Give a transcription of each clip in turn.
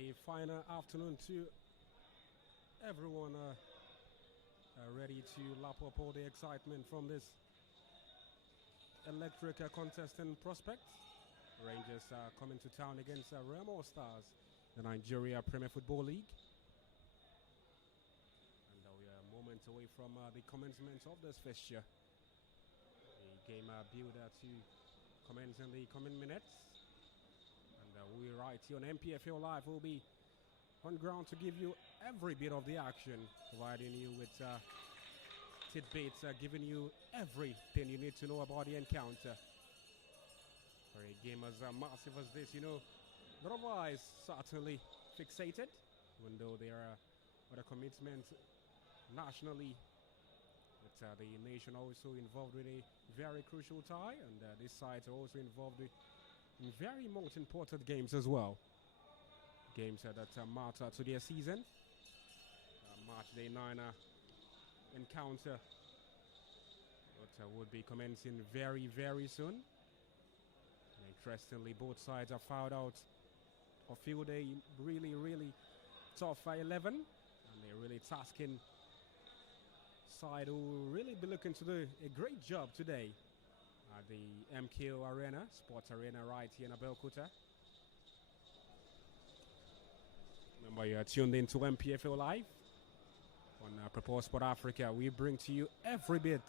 a final afternoon to everyone ready to lap up all the excitement from this electric contesting prospect. Rangers are coming to town against Remo Stars, the Nigeria Premier Football League. And we are moments away from the commencement of this fixture. The game build to commence in the coming minutes. And we right here on NPFL Live will be on ground to give you every bit of the action, providing you with tidbits, giving you everything you need to know about the encounter. For a game as massive as this, you know, a lot of eyes certainly fixated, even though there are other commitments nationally. But the nation also involved with a very crucial tie, and these sides are also involved in very most important games as well. Games that matter to their season. March Day 9 encounter that would be commencing very, very soon. And interestingly, both sides have fouled out or field a really, really tough 11, and they're really tasking side who will really be looking to do a great job today at the MKO Arena, Sports Arena right here in Abeokuta. Remember, you are tuned in to NPFL Live on Proposed Sport Africa. We bring to you every bit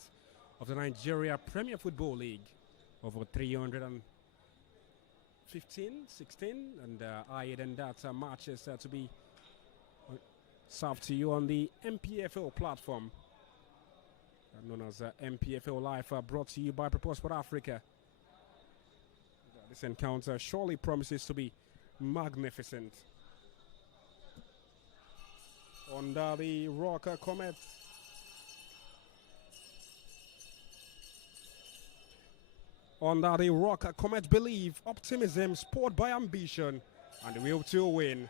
of the Nigeria Premier Football League. Over 315, 16, and higher than that matches to be served to you on the NPFL platform, known as NPFL Live, brought to you by Proposed Sport Africa. This encounter surely promises to be magnificent. Under the Rocker Comet. Under the Rocker Comet believe, optimism, spurred by ambition, and the will to win.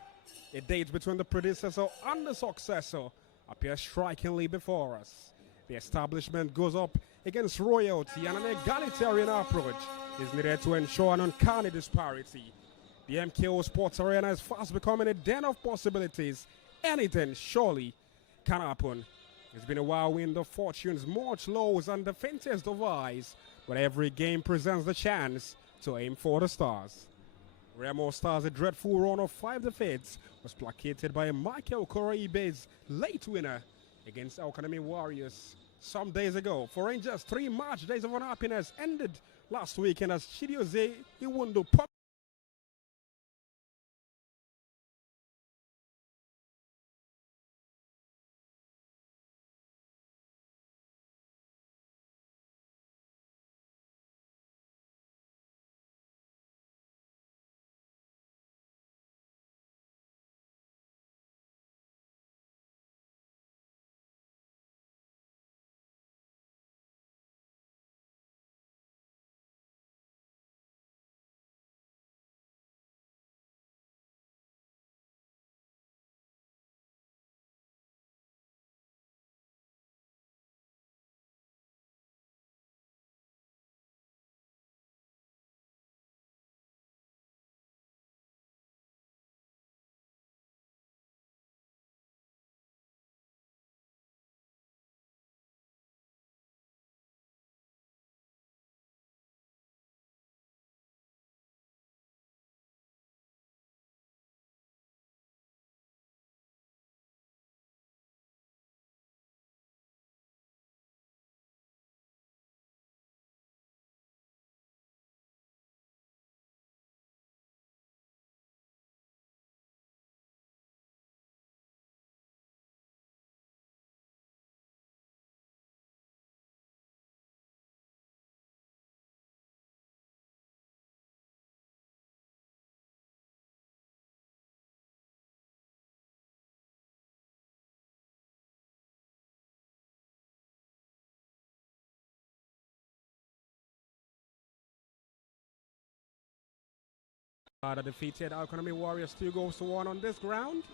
A date between the predecessor and the successor appears strikingly before us. The establishment goes up against royalty, and an egalitarian approach is needed to ensure an uncanny disparity. The MKO Sports Arena is fast becoming a den of possibilities. Anything surely can happen. It's been a whirlwind of fortunes, much lows and the faintest of eyes, but every game presents the chance to aim for the stars. Remo Stars, a dreadful run of 5 defeats, was placated by Michael Koraibe's late winner against our Academy Warriors some days ago. For Rangers, 3 match days of unhappiness ended last weekend as Chidioze Iwundu defeated our Academy Warriors 2-1 on this ground.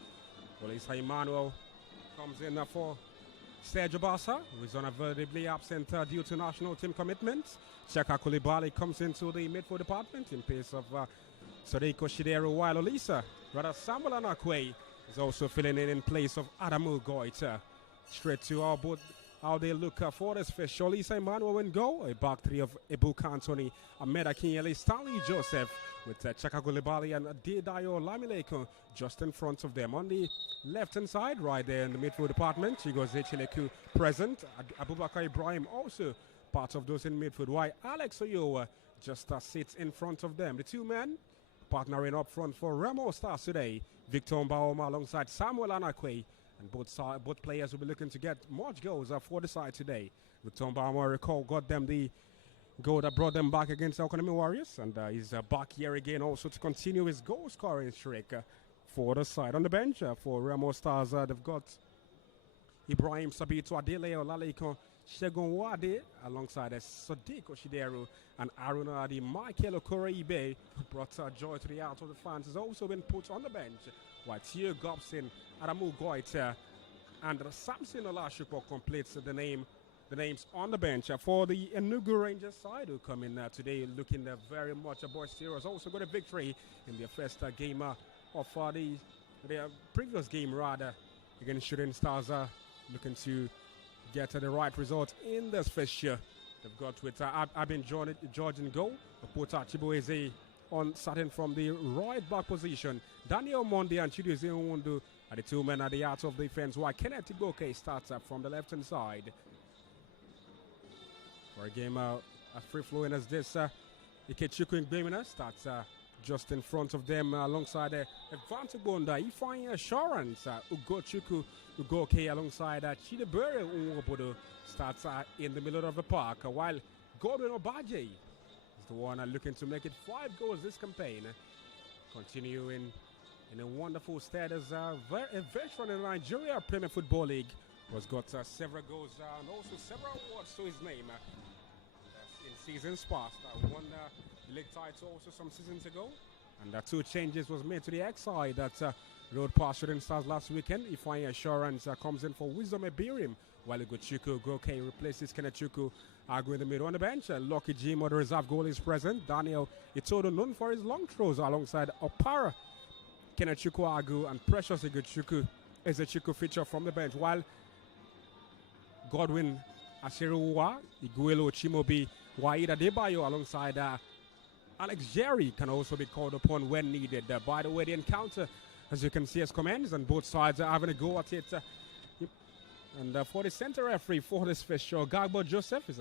Olisa Emmanuel comes in for Sergio Bassa, who is unavoidably absent due to national team commitments. Cheka Koulibaly comes into the midfield department in place of Sadiq Oshidero, while Olisa, rather Samuel Anakwe, is also filling in place of Adamu Goita. Straight to how they look for this fish. Olisa Emmanuel in goal. A back three of Ibuka Anthony, Ahmed Akinyele, Stanley Joseph, with Chaka Gulibali and Didayo Lamileko just in front of them. On the left-hand side, right there in the midfield department, Chigoze Chileku present. Abubakar Ibrahim also part of those in midfield. Why Alex Oyowa just sits in front of them. The two men partnering up front for Remo Stars today. Victor Mbaoma alongside Samuel Anakwe. And both players will be looking to get much goals for the side today. Victor Mbaoma, recall, got them the goal that brought them back against Economy Warriors. And he's back here again also to continue his goal scoring streak for the side. On the bench for Remo Stars, they've got Ibrahim Sabito Adele Olaleko Shegun Wade alongside Sadiq Oshidero and Aruna Adi. Michael Okoreibe, who brought joy to the heart of the fans, has also been put on the bench. While Tio Gobson, Adamu Goita, and Samson Olashupo completes the names on the bench. For the ENUGU Rangers side, who come in today looking very much boisterous, also got a victory in their first game of their previous game rather against Shooting Stars, looking to get the right result in this fixture. They've got with Abin George in goal, Pota Chibueze on starting from the right back position. Daniel Monde and Chiduze Nwundu are the two men at the heart of the defense, while Kenneth Igoke starts up from the left hand side. For a game as free flowing as this, Ikechukwu Ngbemina starts just in front of them alongside Evante Bonda, Ifeanyi Assurance, Ugochukwu Ugoke alongside Chidebere Unwobodo starts in the middle of the park, while Godwin Obaje is the one looking to make it 5 goals this campaign. Continuing in a wonderful state as a veteran in the Nigerian Premier Football League, was got several goals and also several awards to his name in seasons past. Won the league title also some seasons ago, and 2 changes was made to the X side that rode past Shooting Stars last weekend. Ifeanyi Assurance comes in for Wisdom Ebirim, while Ugochukwu Ugoke replaces Kenechukwu Agu in the middle. On the bench, Lucky Jimo, the reserve goalie, is present. Daniel Itodo, known for his long throws, alongside Opara Kenechukwu Agu and Precious Ezechukwu feature from the bench, while Godwin Ashiruwa, Iguelo Chimobi, Waida Debayo alongside Alex Jerry can also be called upon when needed. By the way, the encounter, as you can see, has commenced, and both sides are having a go at it. And for the center referee for this fixture, Gagbo Joseph is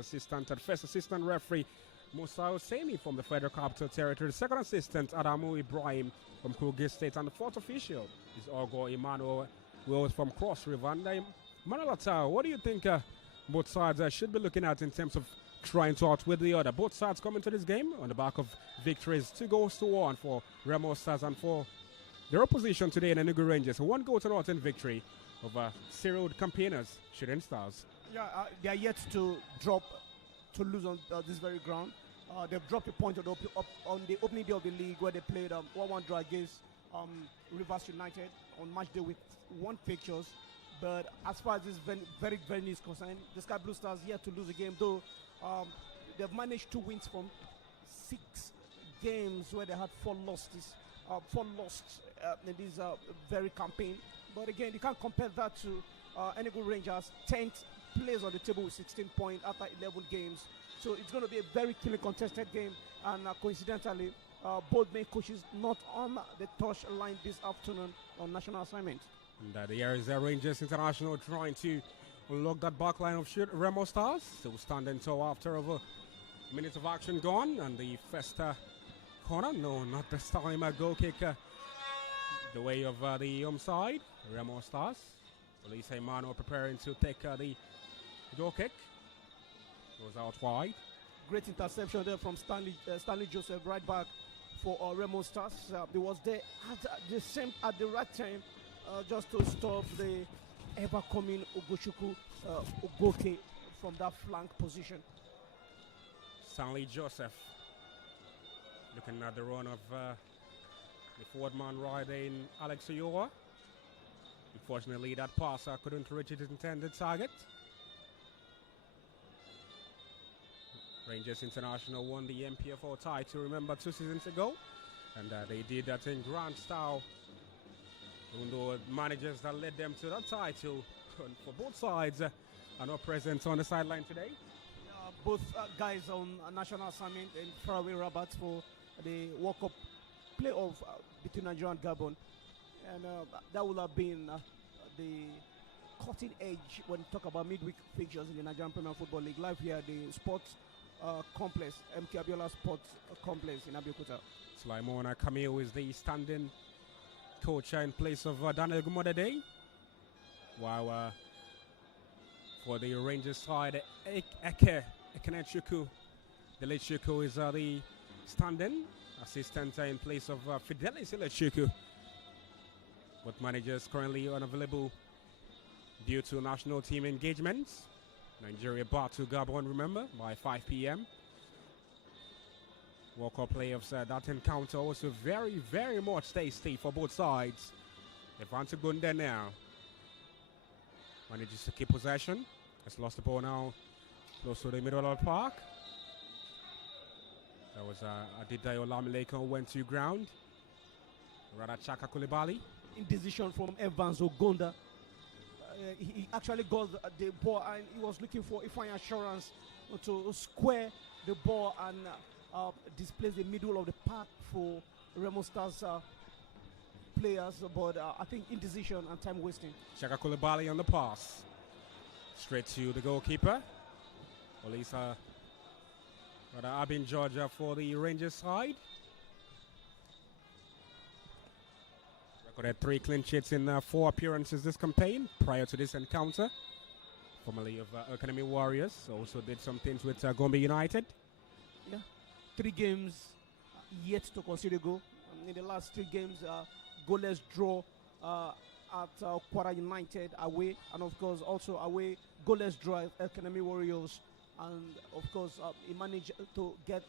first assistant referee Musa Hosseini from the Federal Capital Territory, the second assistant Adamu Ibrahim from Kogi State, and the fourth official is Ogo Emmanuel Wills from Cross River. And Manolata, what do you think both sides should be looking at in terms of trying to outwit the other? Both sides coming to this game on the back of victories, 2-1 for Remo Stars, and for their opposition today in ENUGU Rangers, 1-0 in victory over serial campaigners, Shooting Stars. Yeah, they are yet to lose on this very ground. They've dropped a point on the opening day of the league where they played 1-1 draw against Rivers United on match day with 1 fixtures. But as far as this very venue is concerned, the Sky Blue Stars yet to lose a game, though they've managed 2 wins from 6 games where they had 4 losses in this very campaign. But again, you can't compare that to ENUGU Rangers 10th place on the table with 16 points after 11 games. So it's going to be a very keenly contested game, and coincidentally, both main coaches not on the touch line this afternoon on national assignment. And the Arizona Rangers International trying to unlock that back line of Remo Stars. Still standing tall after over a minute of action gone. And the first corner, no, not this time, a goal kick the way of the home side, Remo Stars. Elise Emmanuel preparing to take the goal kick. Goes out wide. Great interception there from Stanley Joseph, right back for Remo Stars. He was there at the right time, just to stop the ever-coming Ugochukwu Ugoke from that flank position. Stanley Joseph looking at the run of the forward man right in Alex Oyowa. Unfortunately, that pass couldn't reach its intended target. Rangers International won the NPFL title, remember, 2 seasons ago. And they did that in grand style. Even though managers that led them to that title for both sides are not present on the sideline today. Both guys on a national assignment in faraway Rabat for the World Cup playoff between Nigeria and Gabon. And that would have been the cutting edge when you talk about midweek fixtures in the Nigerian Premier Football League. Live here at the Sports Complex, MK Abiola Sports Complex in Abeokuta. Sulaimon Camille is the standing coach in place of Daniel Gumodade. While for the Rangers side, Ekenechuku, the late Chuku is the standing assistant in place of Fidelis Chuku. But managers currently unavailable due to national team engagements. Nigeria bar to Gabon, remember, by 5 p.m. World Cup playoffs, that encounter also very, very much tasty for both sides. Evanta Gunda now manages to keep possession. Has lost the ball now close to the middle of the park. That was Adidayo Lamileko who went to ground. Radachaka Koulibaly. Indecision from Evans Ogonda. He actually got the ball and he was looking for Ifeanyi Assurance to square the ball and displace the middle of the park for Remo Stars players, but I think indecision and time wasting. Chaka Koulibaly on the pass. Straight to the goalkeeper. Olisa Abin Georgia for the Rangers side. Recorded 3 clean sheets in 4 appearances this campaign prior to this encounter. Formerly of Academy Warriors. Also did some things with Gombe United. Yeah, 3 games yet to consider goal. In the last 3 games, goalless draw at Kwara United away, and of course also away goalless draw at Academy Warriors, and of course he managed to get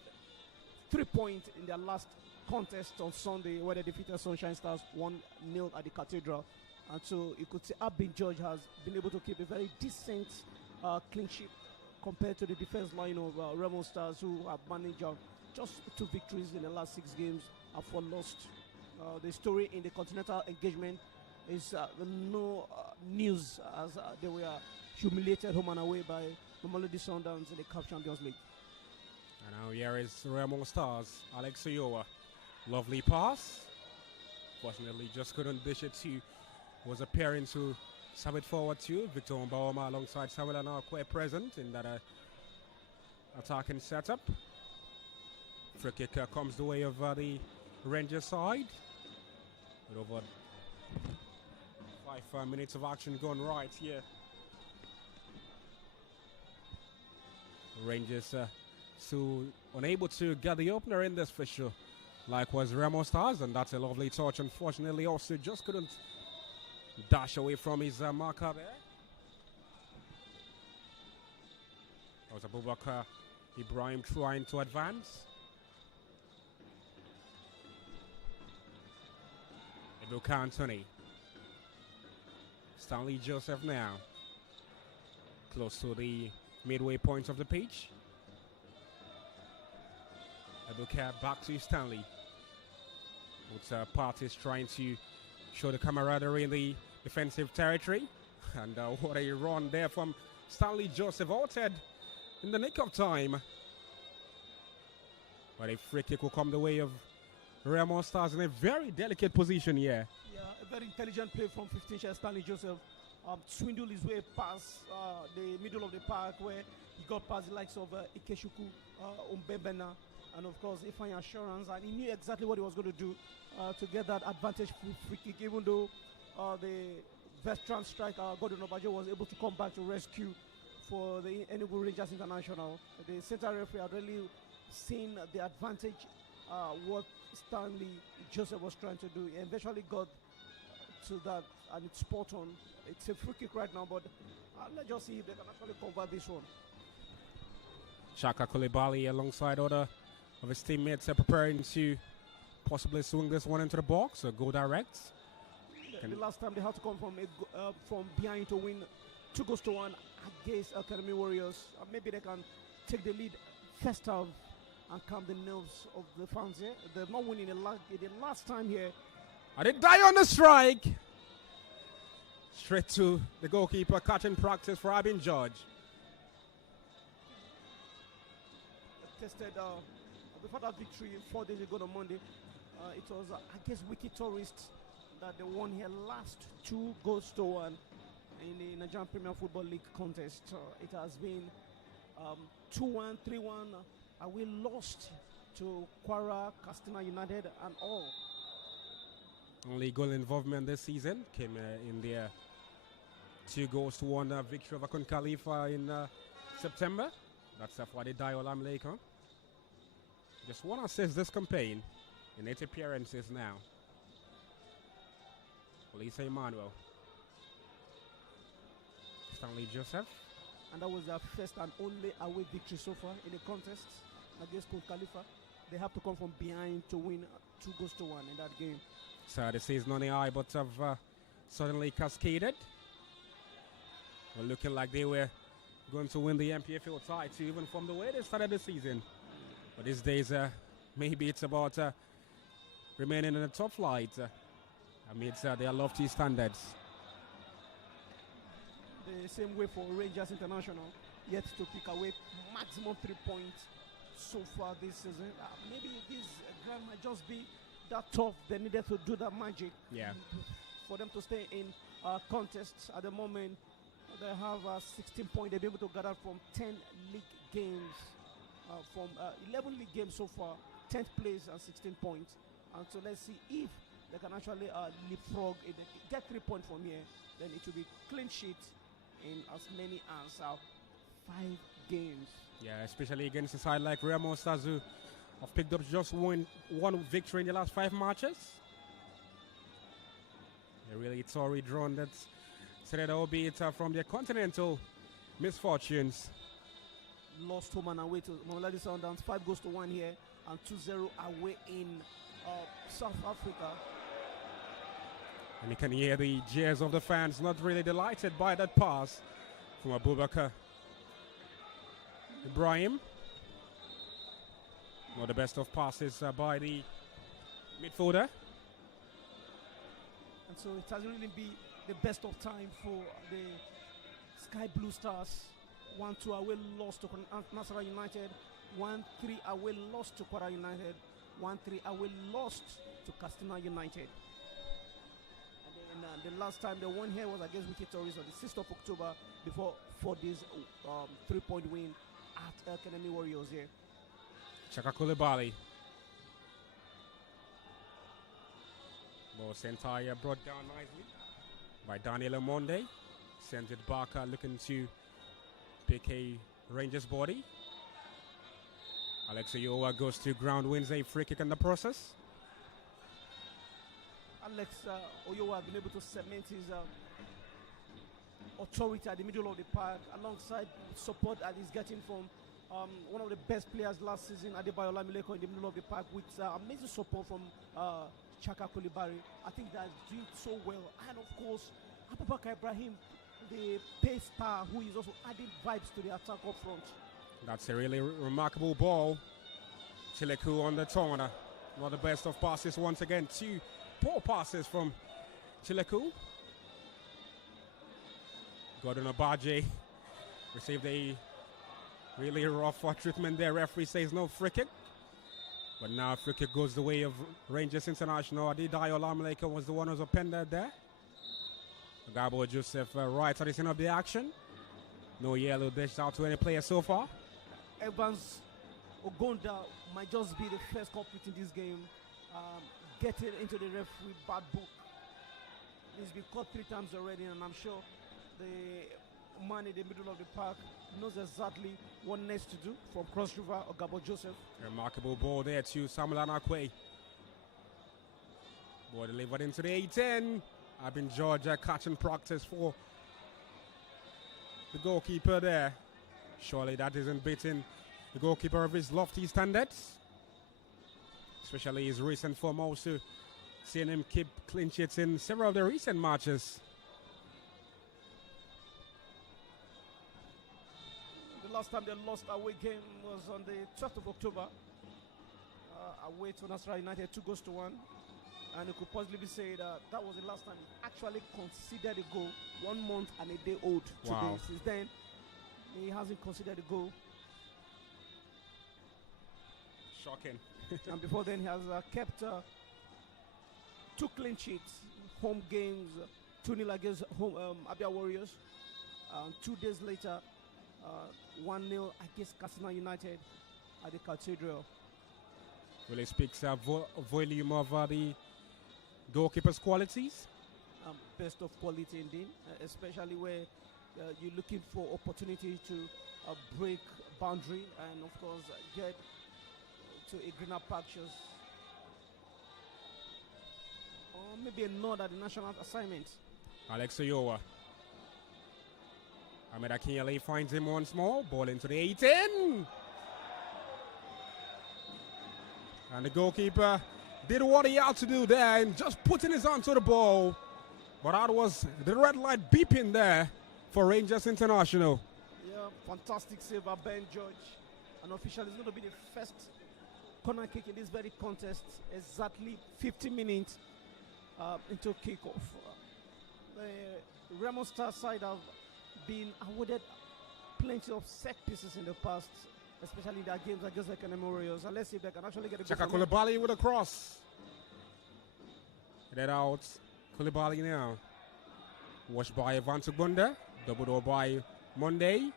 3 points in their last contest on Sunday where they defeated Sunshine Stars 1-0 at the Cathedral. And so you could say Abin George has been able to keep a very decent clean sheet compared to the defense line of Remo Stars, who have managed just 2 victories in the last 6 games and 4 lost. The story in the continental engagement is no news, as they were humiliated home and away by Mamelodi Sundowns in the CAF Champions League. And now here is Remo Stars, Alex Oyowa. Lovely pass. Fortunately, just couldn't dish it to. Was appearing to sub it forward to Victor Mbaoma alongside Samuel Anakwe present in that attacking setup. Free kick comes the way of the Rangers side. With over 5 minutes of action gone right here. Rangers so unable to get the opener in this fixture, like was Remo Stars, and that's a lovely touch. Unfortunately, also just couldn't dash away from his marker there. That was Abubakar Ibrahim trying to advance. Ibuka Anthony. Stanley Joseph now. Close to the midway point of the pitch. Ibuka back to Stanley. Both parties trying to show the camaraderie in the defensive territory. And what a run there from Stanley Joseph, altered in the nick of time. But a free kick will come the way of Remo Stars in a very delicate position here. Yeah, a very intelligent play from 15-year Stanley Joseph. Swindled his way past the middle of the park, where he got past the likes of Ikeshuku, Umbebena, and of course Ifeanyi Assurance, and he knew exactly what he was going to do to get that advantage free kick, even though the veteran striker Gordon Obajo was able to come back to rescue for the ENUGU Rangers International. The center referee had really seen the advantage what Stanley Joseph was trying to do. He eventually got to that, and it's spot on. It's a free kick right now, but let's just see if they can actually convert this one. Chaka Koulibaly alongside other of his teammates are preparing to possibly swing this one into the box or go direct. The last time they had to come from behind to win 2-1 against Academy Warriors. Maybe they can take the lead first half and calm the nerves of the fans here. They're not winning the last time here. And they die on the strike. Straight to the goalkeeper, catching practice for Abin George. Tested before that victory 4 days ago on Monday. It was against Wiki Tourists that they won here last 2-1 in the Nigerian Premier Football League contest. It has been 2-1, 3-1. We lost to Kwara, Castina United, and all. Only goal involvement this season came in their 2-1 victory over Kun Khalifa in September. That's for the Diolam Laker. Just one assist this campaign in 8 appearances now. Lisa Emmanuel. Stanley Joseph. And that was their first and only away victory so far in the contest against Kun Khalifa. They have to come from behind to win 2-1 in that game. So the season on the eye, but have suddenly cascaded. Well, looking like they were going to win the NPFL title even from the way they started the season. But these days, maybe it's about remaining in the top flight amidst their lofty standards. The same way for Rangers International, yet to pick away maximum 3 points so far this season. Maybe this ground might just be that tough. They needed to do that magic for them to stay in contests. At the moment, they have 16 points. They've been able to gather from 10 league games, from 11 league games so far, 10th place and 16 points. And so let's see if they can actually leapfrog. If they get 3 points from here, then it will be clean sheet in as many as 5 games. Yeah, especially against a side like Remo Stars, who have picked up just one victory in the last 5 matches. A really torrid run that's said, albeit from their continental misfortunes. Lost home and away to Mamelodi Sundowns, 5-1 here and 2-0 away in South Africa. And you can hear the jeers of the fans, not really delighted by that pass from Abubakar Ibrahim. One of the best of passes by the midfielder. And so it hasn't really been the best of time for the Sky Blue Stars. 1-2 away loss to Nasarawa United. 1-3 away loss to Kwara United. 1-3 away lost to Castina United. And then the last time they won here was against Wiki Tourists on the 6th of October before 4 days 3-point win at Academy Warriors here. Chaka Koulibaly. Ball sent brought down nicely by Daniel Omonde. Sent it back, looking to pick a Rangers body. Alex Oyowa goes to ground, wins a free kick in the process. Alex Oyowa has been able to cement his authority at the middle of the park alongside support that he's getting from one of the best players last season, Adebayo Lamileko, in the middle of the park with amazing support from Chaka Koulibaly. I think that's doing so well. And of course, Abubakar Ibrahim, the pace star, who is also adding vibes to the attack up front. That's a really remarkable ball. Chileku on the corner. One of the best of passes once again. 2 poor passes from Chileku. Gordon Obaje received a really rough treatment there. Referee says no free kick. But now free kick goes the way of Rangers International. Adedayo Lamileko was the one who was appended there. Gabo Joseph right at the center of the action. No yellow dished out to any player so far. Evans Ogonda might just be the first culprit in this game. Getting into the referee bad book. He's been caught 3 times already, and I'm sure the man in the middle of the park knows exactly what needs to do from Cross River or Gabo Joseph. Remarkable ball there to Samuel Anakwe. Ball delivered into the A10. I've been Georgia catching practice for the goalkeeper there. Surely that isn't beating the goalkeeper of his lofty standards. Especially his recent form, also seeing him keep clean sheets in several of the recent matches. The last time they lost away game was on the 12th of October away to Nasarawa United, 2-1. And it could possibly be said that was the last time he actually considered a goal, 1 month and a day old today. Wow. Since then, he hasn't considered a goal. Shocking. And before then, he has kept 2 clean sheets, home games, 2-0 against Abia Warriors. 2 days later, 1-0 against Katsina United at the Cathedral. Well, it speaks volume of the goalkeeper's qualities. Best of quality indeed, especially where you're looking for opportunity to break boundary and, of course, get to a greener pastures. Or maybe a nod at the national assignment. Alex Oyowa. Ahmed Akinyele finds him once more. Ball into the 18. And the goalkeeper did what he had to do there and just putting his hand to the ball. But that was the red light beeping there for Rangers International. Yeah, fantastic save by Ben George. And officially, it's going to be the first corner kick in this very contest. Exactly 50 minutes into kickoff. The Remo Stars side have been awarded plenty of set pieces in the past, especially in their games against the Ekene Warriors. And let's see if they can actually get a Chaka Koulibaly with a cross. That out. Koulibaly now. Washed by Ivan Tugbunda. Doubled over by Monday.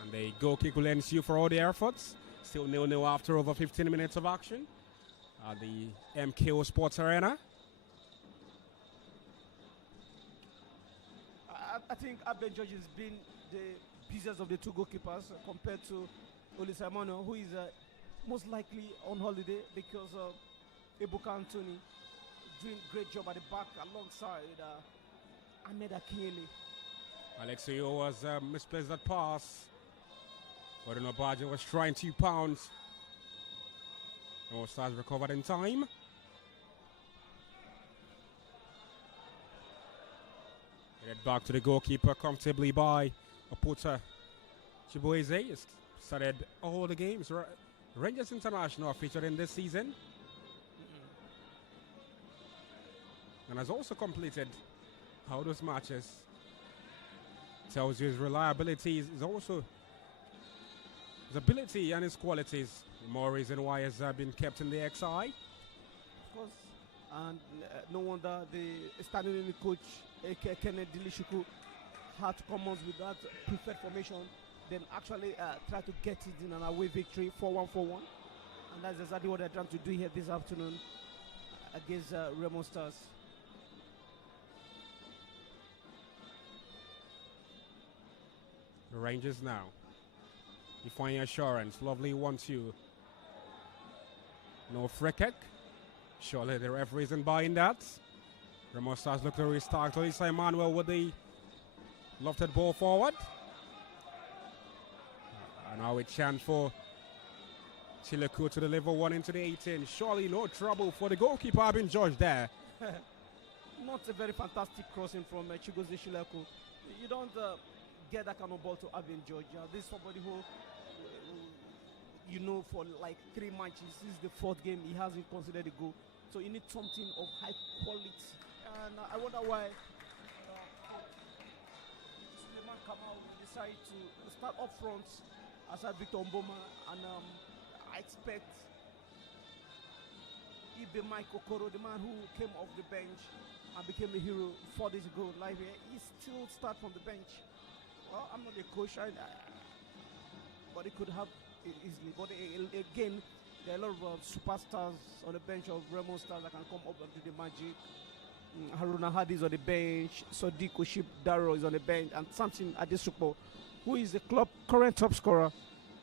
And the goal kick will ensue for all the efforts. Still 0-0 after over 15 minutes of action at the MKO Sports Arena. I think Ben George has been the busiest of the 2 goalkeepers compared to Olusemono, who is most likely on holiday because Ebuka Anthony doing great job at the back alongside Ahmed Akinyele. Alexio was misplaced that pass. But Obaje was trying 2 pounds. Remo Stars recovered in time. Headed back to the goalkeeper comfortably by Oputa Chibueze. Started all the games. Rangers International featured in this season. And has also completed all those matches. Tells you his reliability is also his ability and his qualities. More reason why he has been kept in the XI. Of course, and no wonder the standing in the coach, Kenneth Dilishuku, had to come up with that preferred formation, then actually try to get it in an away victory, 4-1-4-1. And that's exactly what they're trying to do here this afternoon against Remo Stars. The Rangers now. Defying assurance. Lovely 1-2. No free kick. Surely the referee isn't buying that. Remo Stars look to restart. Lisa Emmanuel with the lofted ball forward. And now a chance for Chileku to deliver one into the 18. Surely no trouble for the goalkeeper having George there. Not a very fantastic crossing from Chigozie Chileku. You don't get that kind of ball to Avin George. This is somebody who, you know, for like 3 matches, this is the 4th game he hasn't considered a goal. So you need something of high quality. And I wonder why Suleiman Kamau decided to start up front aside Victor Mboma. And I expect Ibe Mike Okoro, the man who came off the bench and became a hero 4 days ago live here, he still start from the bench. Well, I'm not a coach, but he could have it easily. But again, there are a lot of superstars on the bench of Remo Stars that can come up and do the magic. Haruna Hadi is on the bench, Sadiq Oship Darrow is on the bench, and Samson Adesupo, who is the club current top scorer,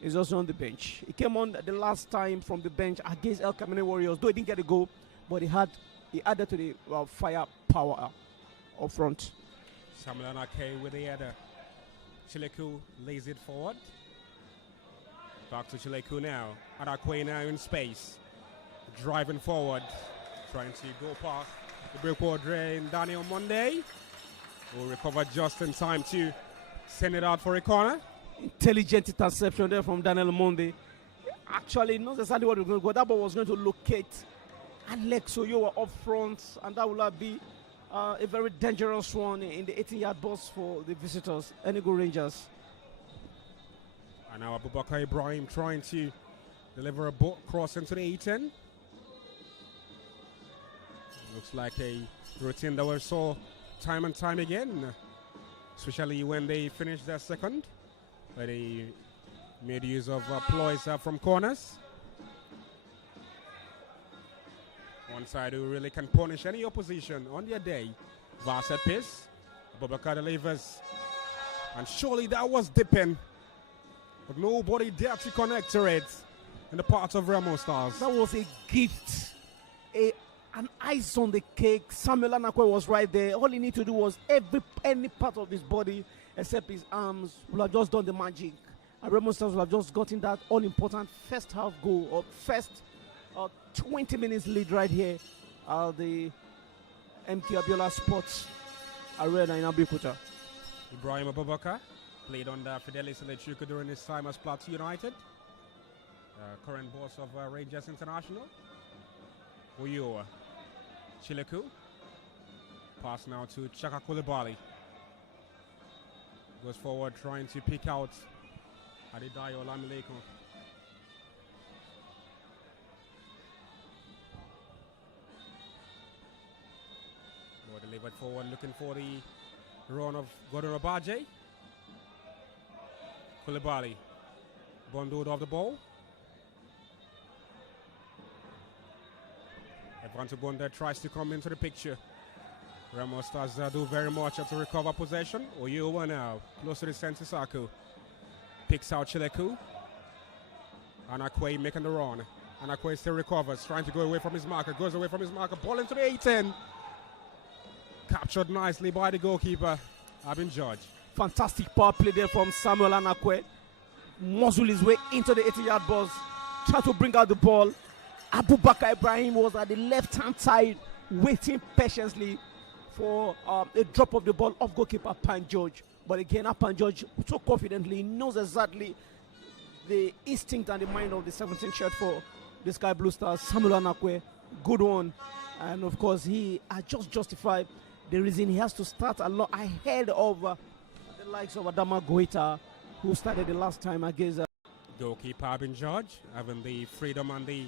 is also on the bench. He came on the last time from the bench against El Camino Warriors, though he didn't get a goal, but he added to the firepower up front. Samuel Anake with the header. Chileku lays it forward. Back to Chileku now. Adakwe now in space. Driving forward. Trying to go past The breakboard in Daniel Monday will recover just in time to send it out for a corner. Intelligent interception there from Daniel Monde. Actually, not exactly what was going to go. That ball was going to locate Alex Oyowa up front, and that will be a very dangerous one in the 18-yard box for the visitors, ENUGU Rangers. And now Abubakar Ibrahim trying to deliver a ball cross into the 18. Looks like a routine that we saw time and time again, especially when they finished their second, where they made use of ploys from corners. One side who really can punish any opposition on their day. Varset pace. Abubakar delivers. And surely that was dipping. But nobody dared to connect to it in the part of Remo Stars. That was a gift. An ice on the cake. Samuel Anakwe was right there. All he needed to do was any part of his body except his arms will have just done the magic. And Remo Stars will have just gotten that all-important first half goal, or first 20 minutes lead right here at the MK Abiola Sports Arena in Abeokuta. Ibrahim Abubakar played under Fidelis Lechuku during his time as Plateau United. Current boss of Rangers International. Oyowa. Chileku. Pass now to Chaka Koulibaly. Goes forward trying to pick out Adedayo Olamileko. More delivered forward, looking for the run of Gordon Obaje. Koulibaly bundled off the ball. Evans Bonda tries to come into the picture. Remo Stars do very much to recover possession. Oyowa now, close to the center circle. Picks out Chileku. Anakwe making the run. Anakwe still recovers, trying to go away from his marker. Goes away from his marker, ball into the 18. Captured nicely by the goalkeeper, Abin George. Fantastic power play there from Samuel Anakwe. Muzzle his way into the 80-yard box. Try to bring out the ball. Abubakar Ibrahim was at the left-hand side, waiting patiently for a drop of the ball off goalkeeper Pan George. But again, Pan George so confidently knows exactly the instinct and the mind of the 17th shirt for the Sky Blue Stars. Samuel Anakwe, good one. And of course, he has just justified the reason he has to start a lot ahead of the likes of Adama Goita, who started the last time against goalkeeper Abin George, having the freedom and the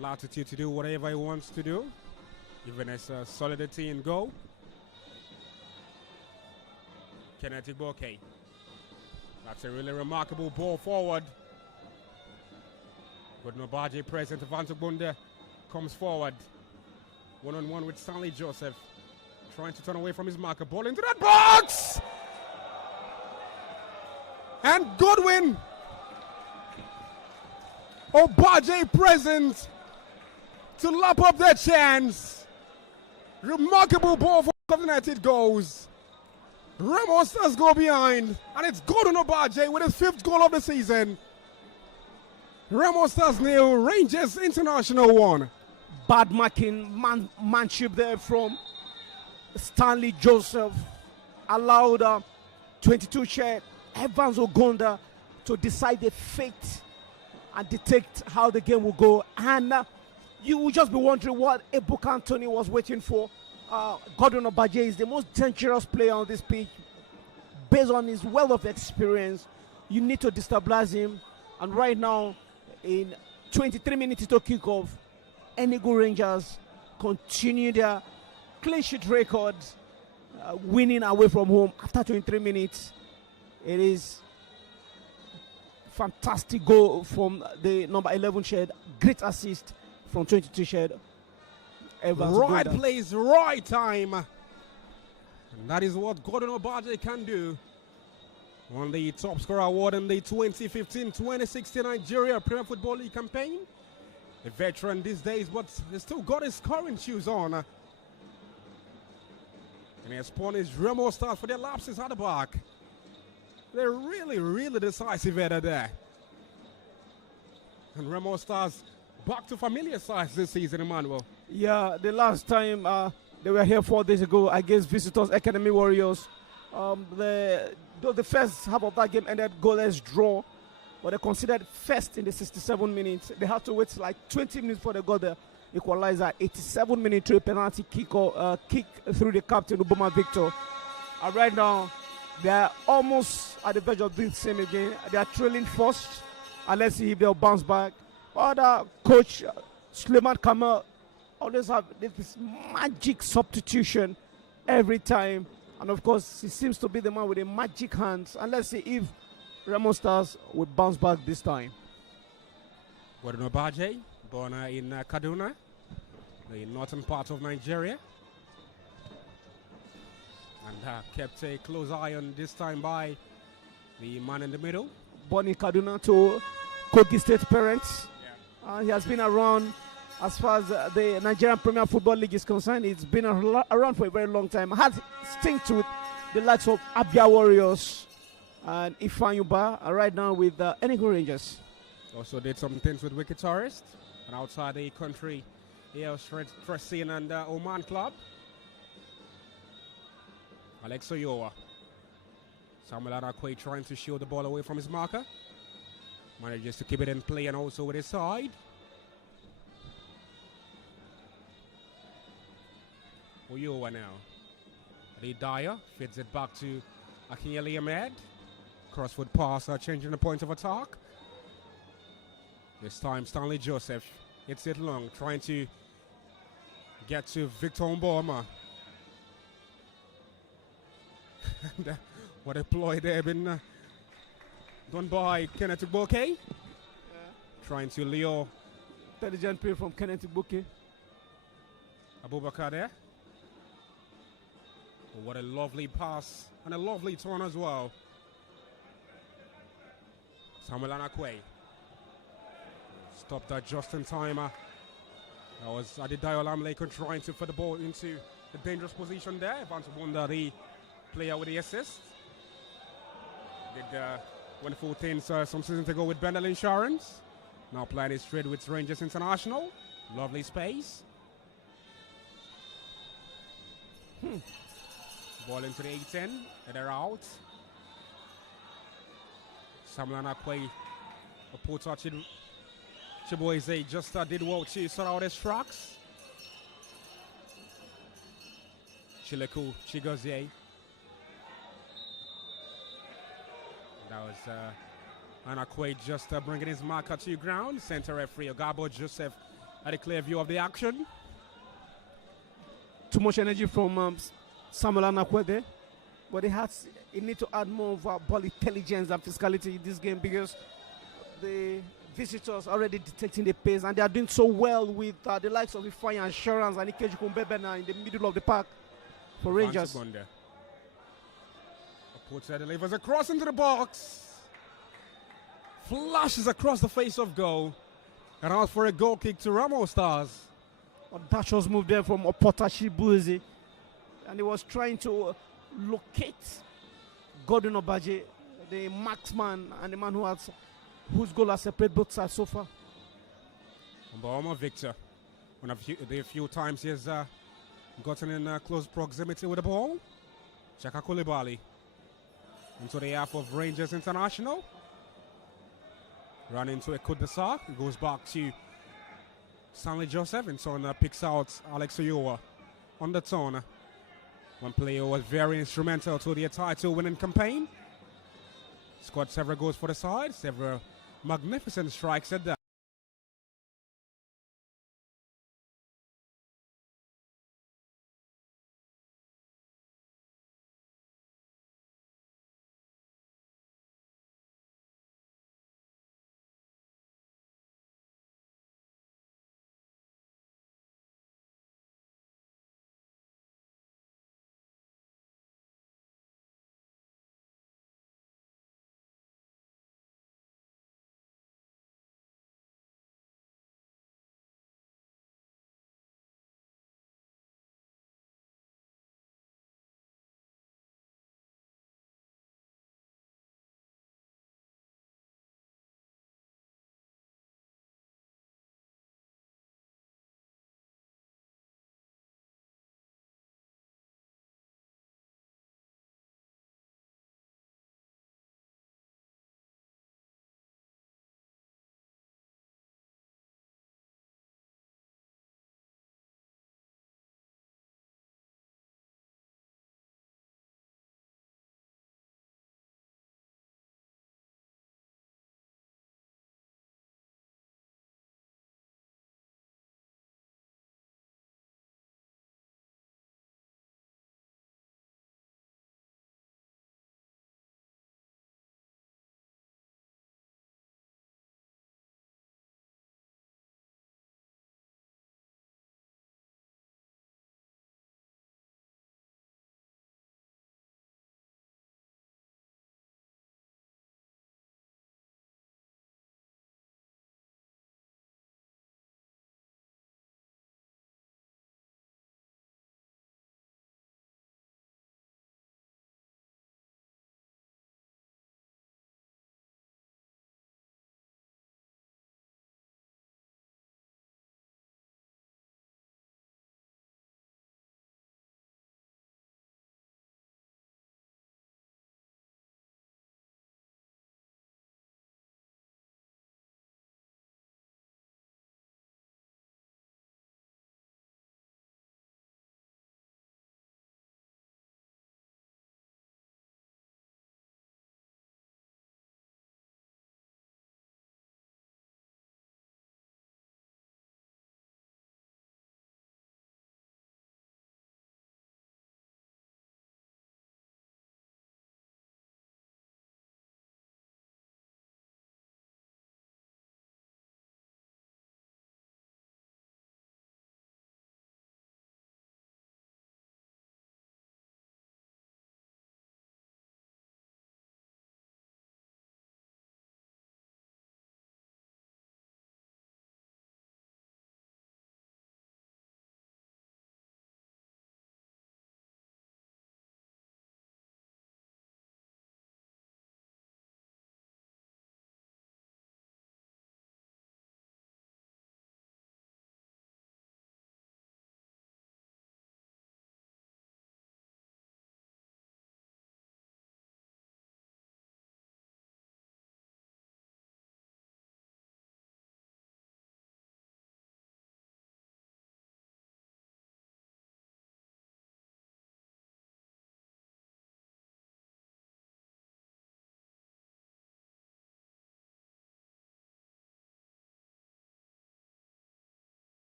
latitude to do whatever he wants to do, even as solidity in goal. Kenneth Igboke. That's a really remarkable ball forward. Good Nobaje present. Evans Bonda comes forward. One-on-one with Stanley Joseph. Trying to turn away from his marker. Ball into that box! And Godwin. Obaje present to lap up their chance. Remarkable ball for United goes. Remo Stars go behind, and it's Gordon Obaje with his 5th goal of the season. Remo Stars nil, Rangers International 1. Bad marking, manship there from Stanley Joseph. Allowed 22 shirt Evans Ogonda to decide the fate and detect how the game will go. And you will just be wondering what Ebuka Anthony was waiting for. Gordon Obaje is the most dangerous player on this pitch. Based on his wealth of experience, you need to destabilize him. And right now, in 23 minutes to kick off, ENUGU Rangers continue their clean sheet record, winning away from home after 23 minutes. It is fantastic goal from the number 11 shed. Great assist from 22 shed. Right place, right time. And that is what Gordon Obaje can do. Won the top scorer award in the 2015-2016 Nigeria Premier Football League campaign. A veteran these days, but he's still got his current shoes on. And he has punished Remo Stars for their lapses at the back. They're really decisive header there. And Remo Stars back to familiar sides this season, Emmanuel. Yeah, the last time they were here 4 days ago against visitors Academy Warriors. Though the first half of that game ended goalless draw, but they considered first in the 67 minutes. They had to wait like 20 minutes before they got the equalizer. 87-minute through penalty kick through the captain Uboma Victor. And right now, they are almost at the verge of doing the same again. They are trailing first, and let's see if they'll bounce back. Other coach Suleiman Kamal always have this magic substitution every time, and of course he seems to be the man with the magic hands. And let's see if Remo Stars will bounce back this time. Gordon Obaje, born in Kaduna, the northern part of Nigeria, and kept a close eye on this time by the man in the middle. Born in Kaduna to Kogi State parents. Yeah. He has been around as far as the Nigerian Premier Football League is concerned. It's been around for a very long time. Had stinks with the likes of Abia Warriors and Ifeanyuba, right now with ENUGU Rangers. Also did some things with Wicked Tourist and outside the country, Tresin and Oman Club. Alex Oyowa. Samuel Arakwe trying to shield the ball away from his marker. Manages to keep it in play and also with his side. Oyowa now. Lee Dyer feeds it back to Akinyele Ahmed. Crossfoot pass, changing the point of attack. This time Stanley Joseph hits it long, trying to get to Victor Mboma. What a ploy there been done by Kenneth Igboke. Yeah. Trying to Leo. Intelligent play from Kenneth Igboke. Abubakar there. Oh, what a lovely pass and a lovely turn as well. Samuel Anakwe. Stopped that just in time. That was Adedayo Lamlekon trying to put the ball into a dangerous position there. Vance Wonder, the player with the assist. Did wonderful things some seasons ago with Bendel Insurance. Now playing his trade with Rangers International. Lovely space. Ball into the 8-10. And they're out. Samuel Anakwe, Oputa Chiboise just did well to sort out his tracks. Chileku Chigozie. That was Anakwe just bringing his marker to ground. Center referee Ogabo Joseph had a clear view of the action. Too much energy from Samuel Anakwe there, but he need to add more of ball intelligence and physicality in this game, because the visitors already detecting the pace, and they are doing so well with the likes of Ifeanyi Assurance and Ikeji Kumbebena in the middle of the park for Rangers. Porter delivers across into the box. Flashes across the face of goal. And out for a goal kick to Remo Stars. Audacious move there from Opotashi Buzi. And he was trying to locate Gordon Obaje, the marksman and the man whose goal has separated both sides so far. Mboma Victor, one of the few times he has gotten in close proximity with the ball. Chaka Koulibaly into the half of Rangers International. Run into a coup de sac. It goes back to Stanley Joseph, and so picks out Alex Oyowa on the turn. One player was very instrumental to the title winning campaign. Scored several goals for the side, several magnificent strikes at that.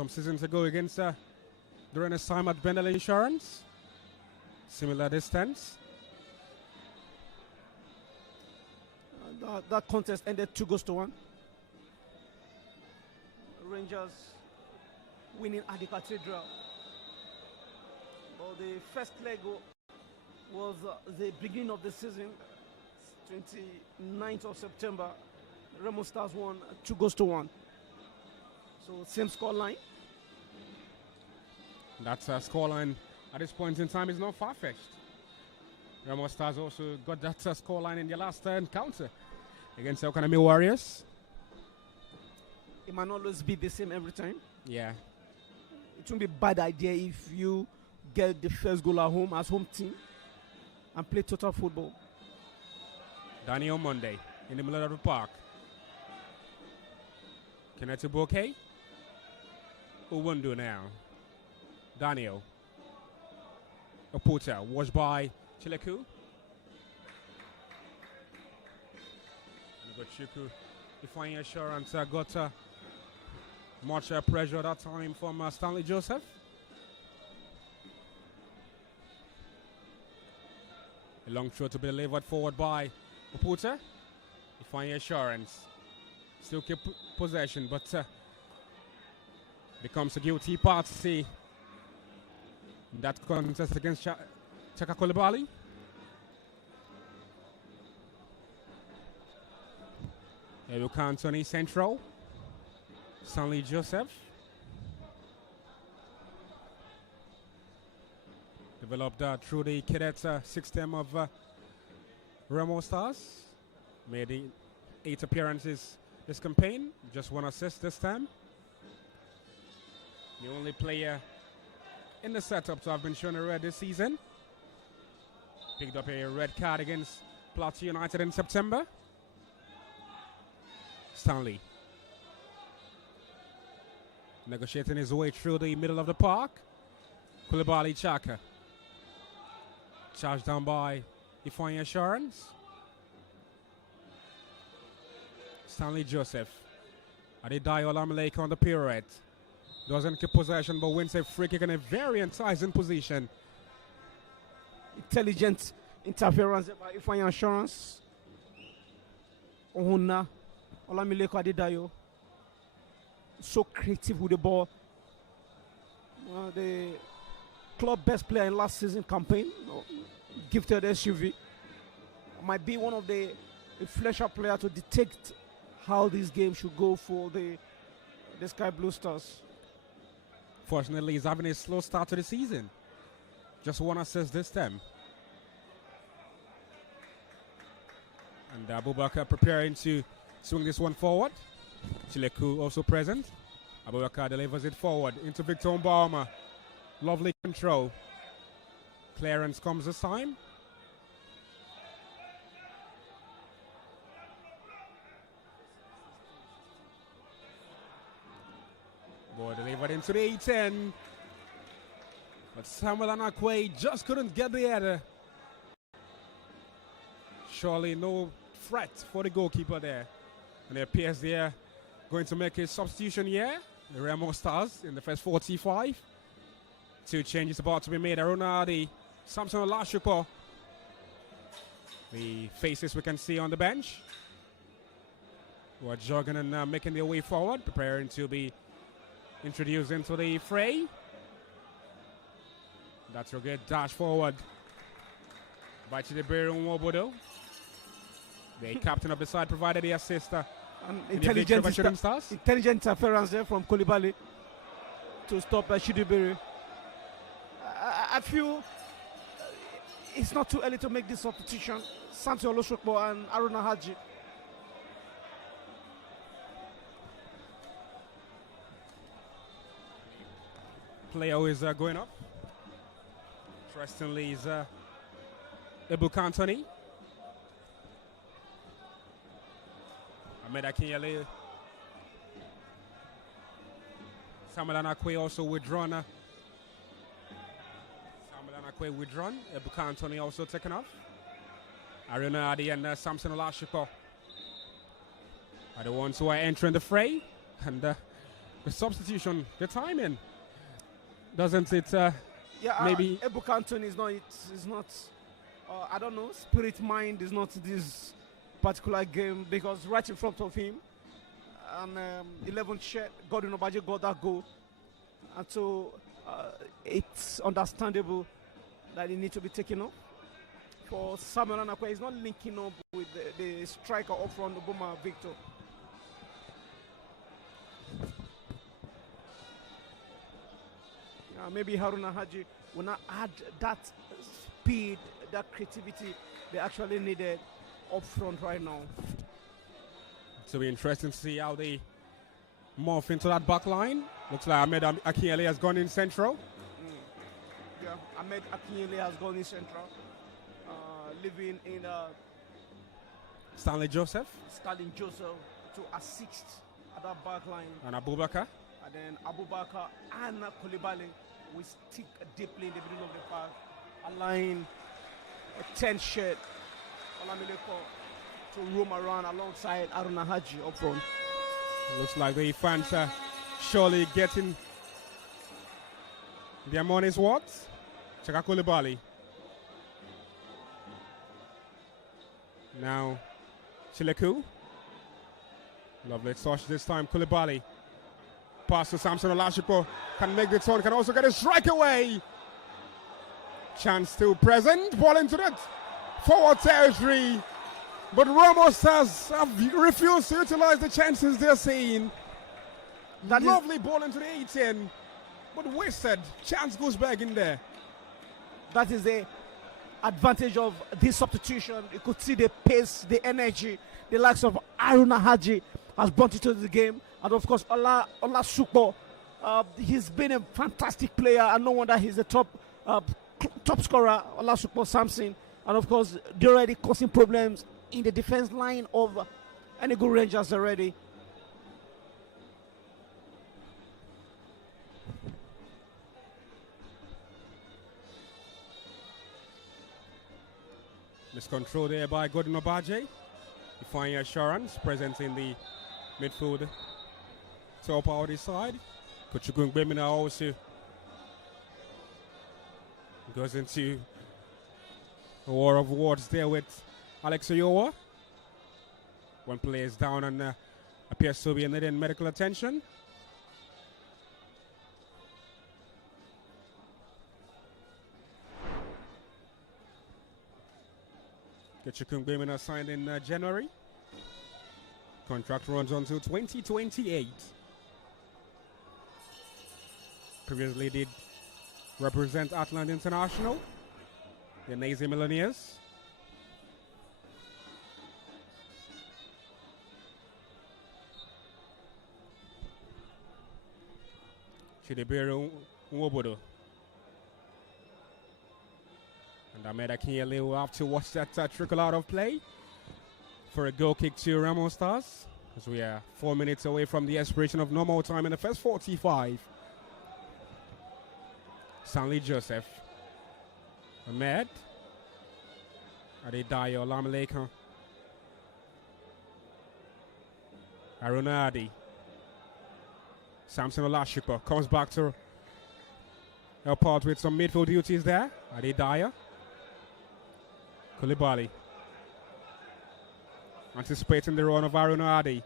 some seasons ago against during his time at Bendel Insurance. Similar distance. That contest ended 2-1. Rangers winning at the Cathedral. Well, the first leg was the beginning of the season, 29th of September. Remo Stars won 2-1. So same scoreline. That scoreline at this point in time is not far-fetched. Remo Stars also got that scoreline in their last encounter against the Economy Warriors. It might not always be the same every time. Yeah. It won't be a bad idea if you get the first goal at home as home team and play total football. Danny on Monday in the middle of the park. Kenneth Bouquet. Uwundu now. Daniel. Oputa, washed by Chileku. Chuku, Ifeanyi Assurance got much pressure at that time from Stanley Joseph. A long throw to be delivered forward by Oputa. Ifeanyi Assurance still keep possession, but becomes a guilty party in that contest against Chaka Koulibaly. Eric Anthony central. Stanley Joseph. Developed through the cadet system of Remo Stars. Made 8 appearances this campaign. Just 1 assist this time. The only player in the setup to have been shown a red this season. Picked up a red card against Plateau United in September. Stanley negotiating his way through the middle of the park. Koulibaly Chaka. Charged down by Ifeanyi Assurance. Stanley Joseph. Adedayo Olamileke on the pirouette. Doesn't keep possession but wins a free kick in a very enticing position. Intelligent interference by Ifeanyi Assurance. Ohuna Olamileke Adedayo. So creative with the ball. The club best player in last season campaign. Gifted SUV. Might be one of the flasher player to detect how this game should go for the Sky Blue Stars. Fortunately, he's having a slow start to the season. Just 1 assist this time. And Abubakar preparing to swing this one forward. Chileku also present. Abubakar delivers it forward into Victor Mbama. Lovely control. Clearance comes this time. Ball delivered into the A10. But Samuel Anakwe just couldn't get the header. Surely no threat for the goalkeeper there. And it appears they're going to make a substitution here. The Remo Stars in the first 45. 2 changes about to be made. Arunadi, Samson Olashupo. The faces we can see on the bench who are jogging and making their way forward, preparing to be introduced into the fray. That's a good dash forward by Chidiberu Nwobodo. The captain of the side provided the assist. Intelligent interference there from Koulibaly to stop Chidiberu. I feel it's not too early to make this substitution. Samson Olashupo and Aruna Haji. Player who is going up. Interestingly, is Ebu Cantoni. Ahmed Akinyele. Samuel Anakwe also withdrawn. Ebu Cantoni also taken off. Aruna Adi and Samson Olashupo are the ones who are entering the fray. And The substitution, the timing, doesn't it? Maybe Ebuka Anthony is not. It's not. I don't know. Spirit mind is not this particular game because right in front of him, and 11th shirt, Gordon Obaje got that goal, and so it's understandable that he needs to be taken off. For Samuel Anakwe, he's not linking up with the striker up front, Obama Victor. Maybe Haruna Haji will not add that speed, that creativity they actually needed up front right now. It's will be interesting to see how they morph into that back line. Looks like Ahmed Akinyele has gone in central. Yeah, Ahmed Akinyele has gone in central. Living in Stanley Joseph to assist at that back line. And Abubakar. And then Abubakar and Koulibaly will stick deeply in the middle of the park, allowing a 10 shirt Olamileko to roam around alongside Haruna Haji up front. Looks like the fans are surely getting their money's worth. Chaka Koulibaly. Now, Chileku. Lovely touch this time. Koulibaly. Pass to Samson Olashiko. Can make the turn. Can also get a strike away. Chance still present. Ball into the forward territory. But Remo Stars have refused to utilize the chances they're seeing. That lovely ball into the 18. But wasted. Chance goes back in there. That is the advantage of this substitution. You could see the pace, the energy, the likes of Haruna Haji has brought it to the game. And of course, Ola Sukbo, he's been a fantastic player, and no wonder he's the top scorer, Ola Sukbo Samson. And of course, they're already causing problems in the defense line of ENUGU Rangers already. Miscontrol there by Gordon Obaje. Defying assurance, present in the midfield. Top out this side. Kuchukun Bemina also goes into a war of words there with Alex Oyowa. One player is down and appears to be needing medical attention. Kuchukun Bemina signed in January. Contract runs until 2028. Previously did represent Atlanta International, the Nazi Millionaires. Chidebere Nwobodo. And Ahmed Akinyele will have to watch that trickle out of play for a goal kick to Remo Stars, as we are 4 minutes away from the expiration of normal time in the first 45. Stanley Joseph. Ahmed. Adedayo Olamileko. Haruna Adi. Samson Olashiko comes back to help out with some midfield duties there. Adedayo. Koulibaly. Anticipating the run of Haruna Adi.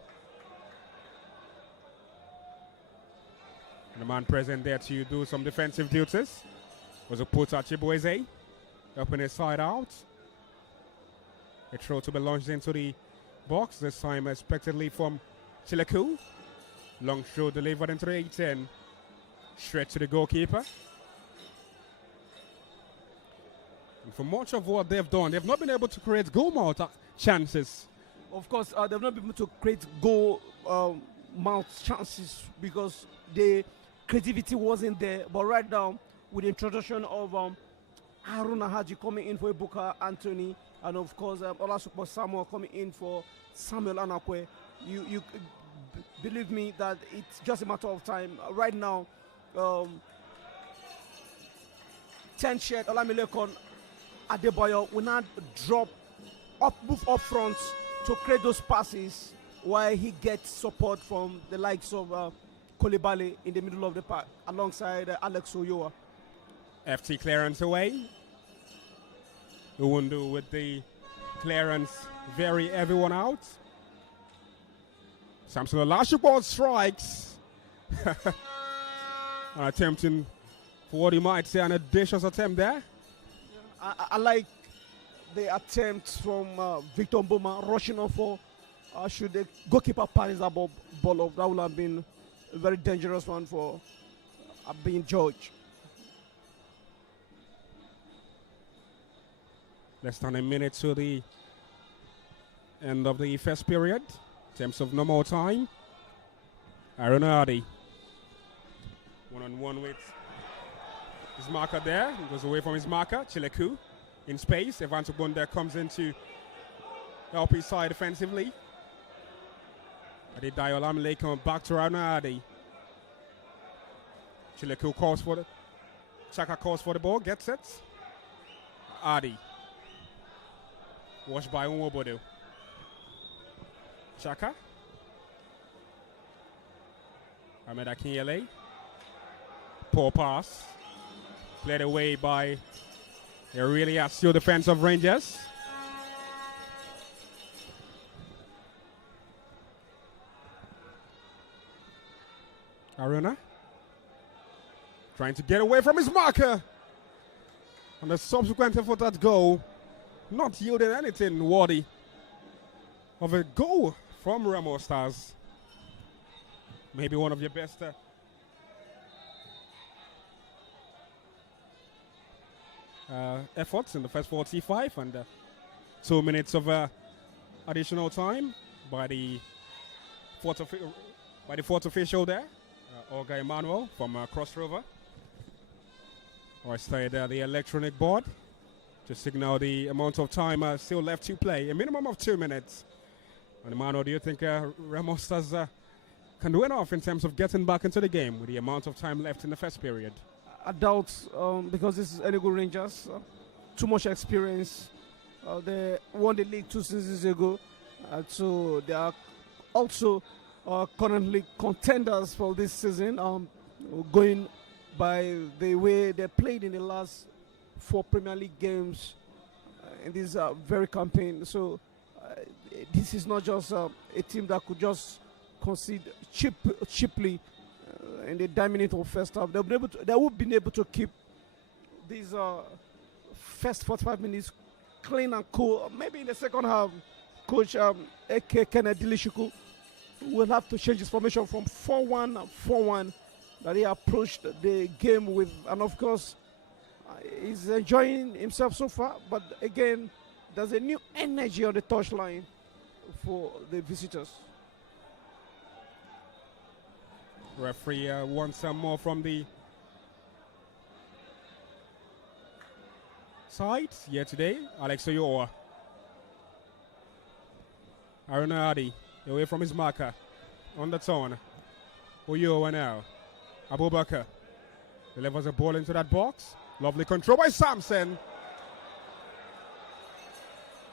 And the man present there to do some defensive duties was a put at Chibueze, helping his side out. A throw to be launched into the box, this time expectedly from Chileku. Long throw delivered into the 18. Straight to the goalkeeper. And for much of what they've done, they've not been able to create goal mouth chances. Of course, they've not been able to create goal mouth chances because the creativity wasn't there. But right now, with the introduction of Haruna Haji coming in for Ebuka Anthony, and of course Olasukbo Samuel coming in for Samuel Anakwe, you believe me that it's just a matter of time. Right now, 10 shirt Olamileko Adebayo will not move up front to create those passes while he gets support from the likes of Koulibaly in the middle of the park alongside Alex Oyoa. FT clearance away. Uwundu with the clearance, very everyone out. Samson Olashukwu strikes. Attempting for what you might say an audacious attempt there. I like the attempt from Victor Mboma rushing on for should the goalkeeper parries that ball off. That would have been a very dangerous one for being judged. Less than a minute to the end of the first period. In terms of no more time. Aaron Hardy. One-on-one with his marker there. He goes away from his marker. Chileku in space. Evan Tubonda comes in to help his side defensively. Adedayo Olamide coming back to Aaron Hardy. Chileku calls for the Chaka calls for the ball. Gets it. Hardy. Washed by Nwobodo. Chaka. Ahmed Akinyele. Poor pass. Played away by a really astute defense of Rangers. Aruna. Trying to get away from his marker. And the subsequent effort at goal. Not yielding anything worthy of a goal from Remo Stars. Maybe one of your best efforts in the first 45 and 2 minutes of additional time by the fourth official there, Olga Emmanuel from Cross River. I started the electronic board to signal the amount of time still left to play, a minimum of 2 minutes. And Emmanuel, do you think Remo Stars can do enough in terms of getting back into the game with the amount of time left in the first period? I doubt, because this is ENUGU Rangers, too much experience. They won the league 2 seasons ago, so they are also currently contenders for this season, going by the way they played in the last 4 Premier League games in this very campaign. So this is not just a team that could just concede cheaply in the 9 minutes of first half. They would be able to keep these first 45 minutes clean and cool. Maybe in the second half, Coach A.K. Kennedy Lishiku will have to change his formation from 4-1-4-1 that he approached the game with. And of course, he's enjoying himself so far. But again, there's a new energy on the touchline for the visitors. Referee wants some more from the side here today. Alex Oyoa. Aaron Hardy away from his marker on the turn. Oyoa now. Abubakar delivers a ball into that box. Lovely control by Samson.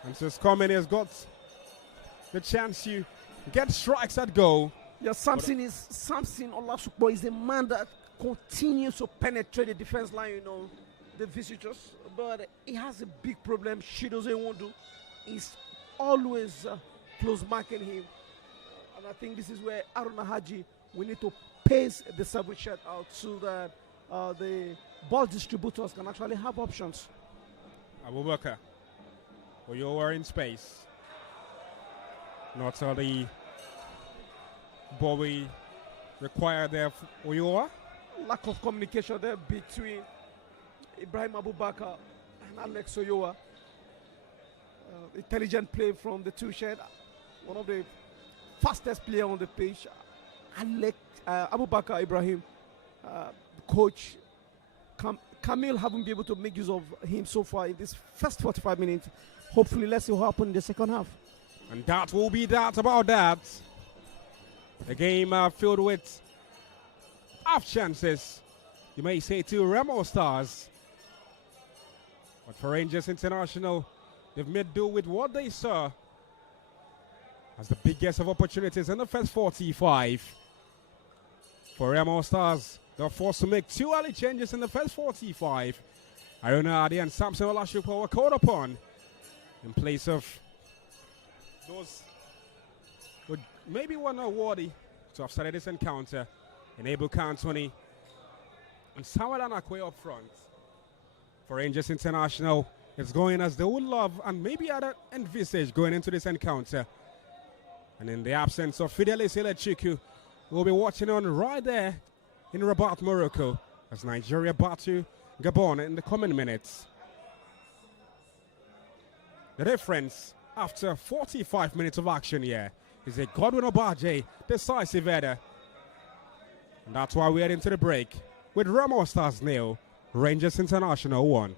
And so Coming has got the chance to get strikes at goal. Yeah, Samson Olashukwu is a man that continues to penetrate the defense line, the visitors. But he has a big problem. She doesn't want to. He's always close marking him. And I think this is where Aruna Haji, we need to pace the service shot out so that the ball distributors can actually have options. Abubakar. Oyoa in space. Not all the ball we require there for Oyoa. Lack of communication there between Ibrahim Abubakar and Alex Oyoa. Intelligent play from the two shed. One of the fastest players on the pitch. Abubakar Ibrahim, coach Camille haven't been able to make use of him so far in this first 45 minutes. Hopefully, let's see what happens in the second half. And that will be that about that. A game filled with half chances, you may say, to Remo Stars. But for Rangers International, they've made do with what they saw as the biggest of opportunities in the first 45. for Remo Stars. They're forced to make 2 early changes in the first 45. Iona Adi and Samson Olashupo were called upon in place of those who maybe were not worthy to have started this encounter. Enable Cantoni and Samuel Anakwe up front. For Rangers International, it's going as they would love and maybe had envisaged going into this encounter. And in the absence of Fidelis Elechiku, we'll be watching on right there in Rabat, Morocco, as Nigeria battle Gabon in the coming minutes. The difference after 45 minutes of action here is a Godwin Obaje decisive header. And that's why we head into the break with Remo Stars 0, Rangers International 1.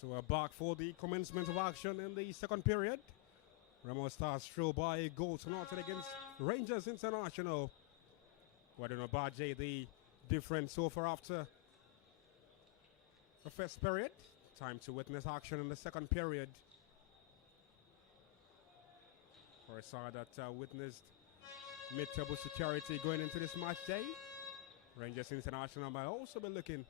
So we're back for the commencement of action in the second period. Remo Stars throw by a goal to nothing against Rangers International. Waduna Baje, the difference so far after the first period. Time to witness action in the second period. For a side that witnessed mid-table security going into this match day, Rangers International might also be looking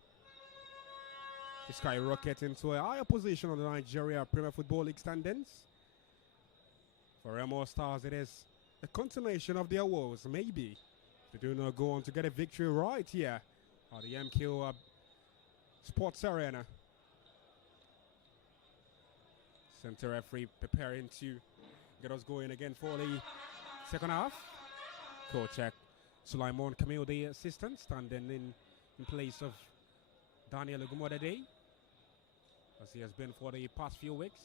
to skyrocket into a higher position on the Nigerian Premier Football League standings. For Remo Stars, it is a continuation of their woes, maybe. They do not go on to get a victory right here at the MQ Sports Arena. Center referee preparing to get us going again for the second half. Coach Sulaiman Camille, the assistant, standing in place of Daniel Ogumodade, as he has been for the past few weeks.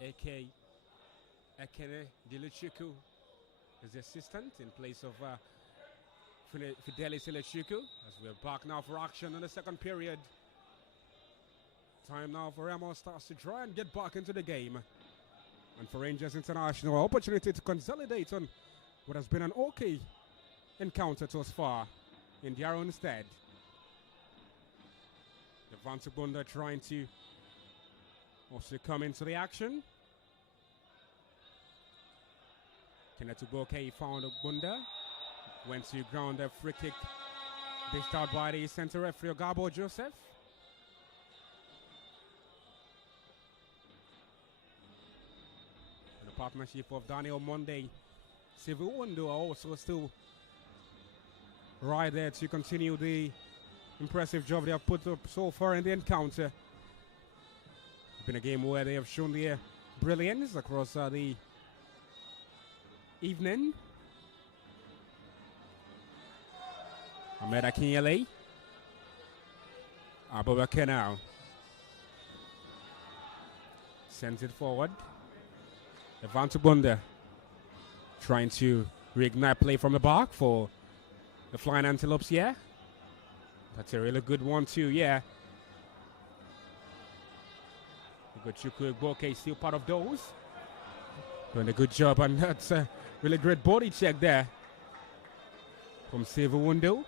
And Ekene Diluchuku is the assistant in place of Fidelis Ilechuku, as we're back now for action in the second period. Time now for Remo Stars to try and get back into the game. And for Rangers International, opportunity to consolidate on what has been an okay encounter thus far in their own stead. The Bunda trying to also come into the action. Kenneth Uboke found Bunda. Went to ground, a free kick dished out by the center referee Gabo Joseph. And the partnership of Daniel Monday, Civil Window are also still right there to continue the impressive job they have put up so far in the encounter. It's been a game where they have shown their brilliance across the evening. Ahmed Akinyele. Abubakar now sends it forward. Evan Bunda trying to reignite play from the back for the Flying Antelopes here. That's a really good one too, yeah. Chukwu Igboke still part of those. Doing a good job, and that's a really great body check there from Silver Window.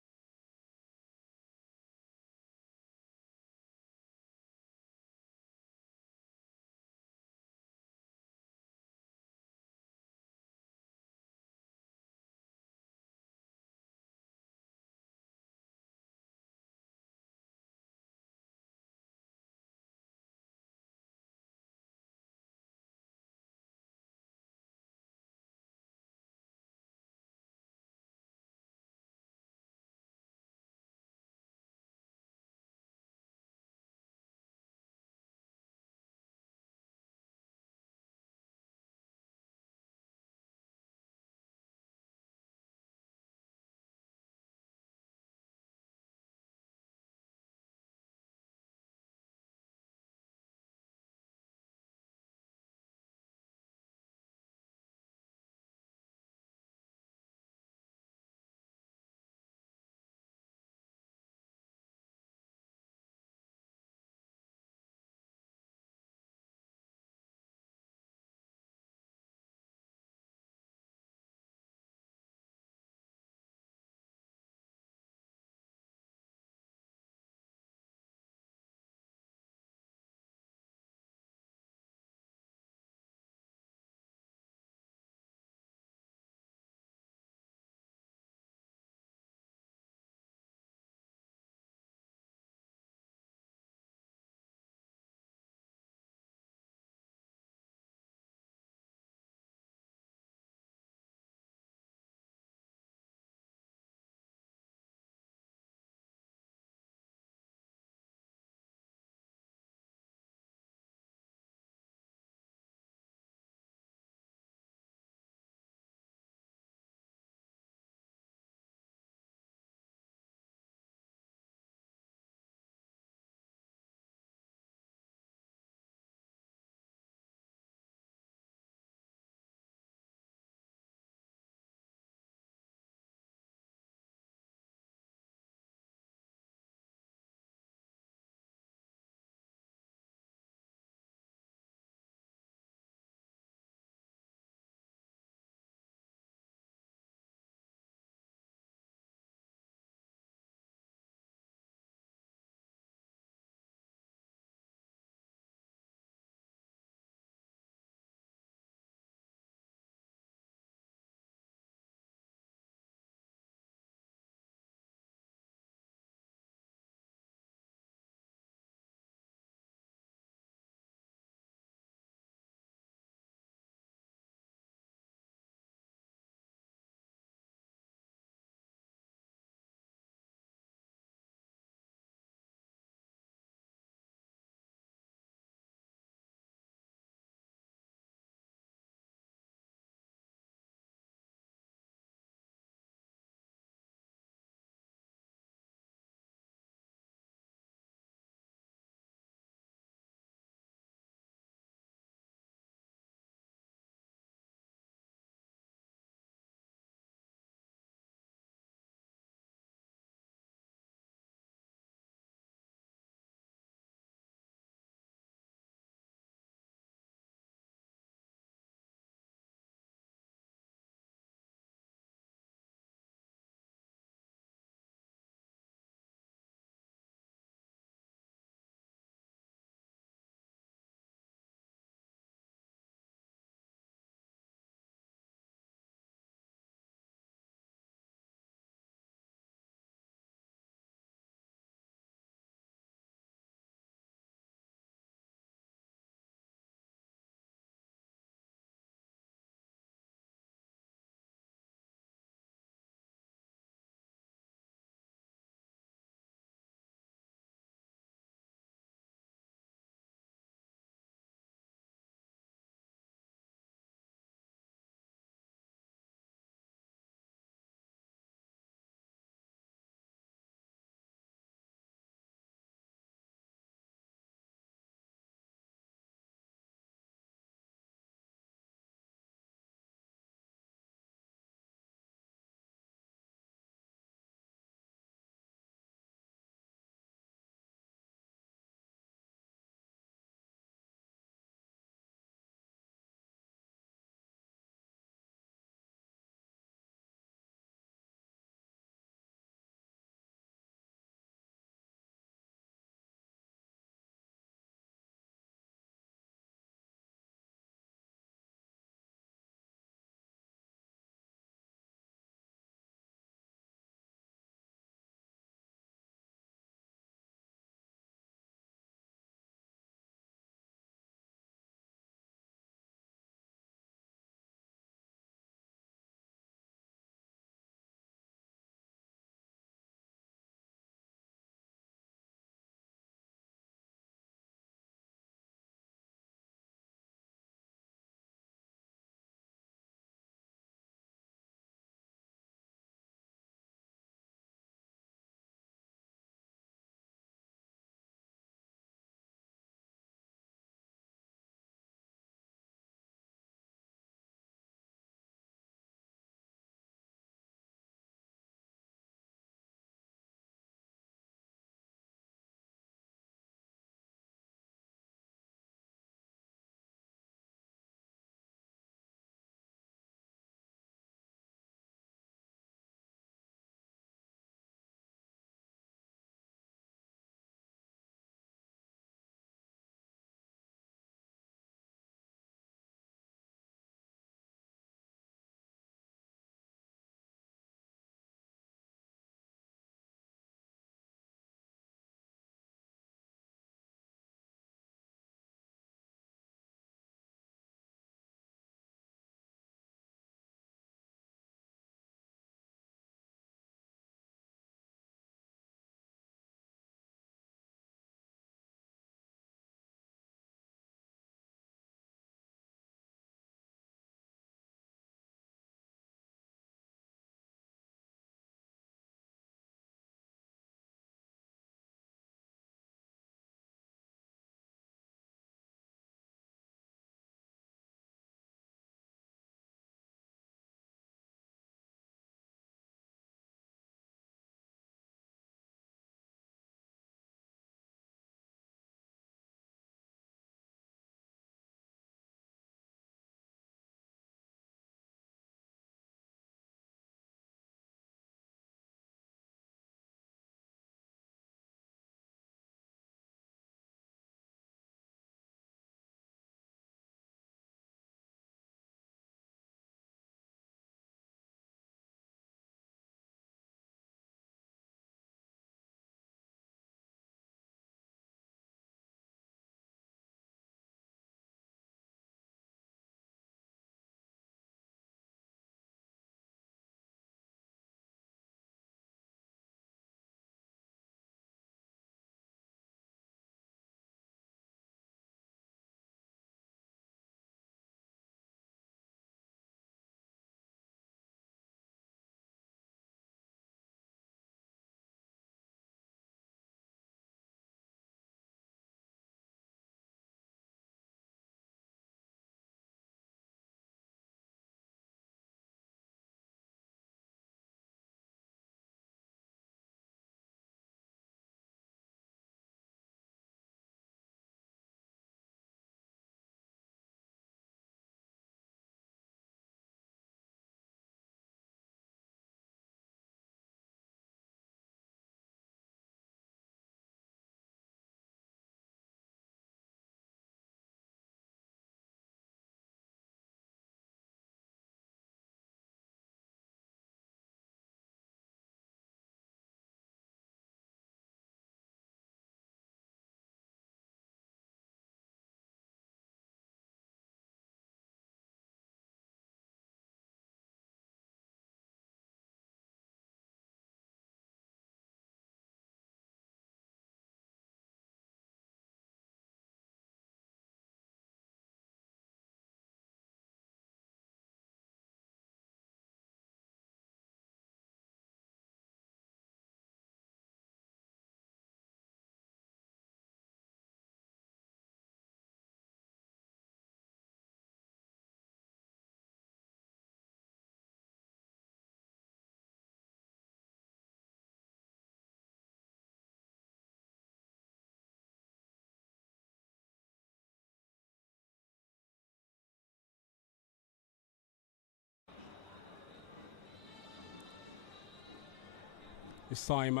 This time,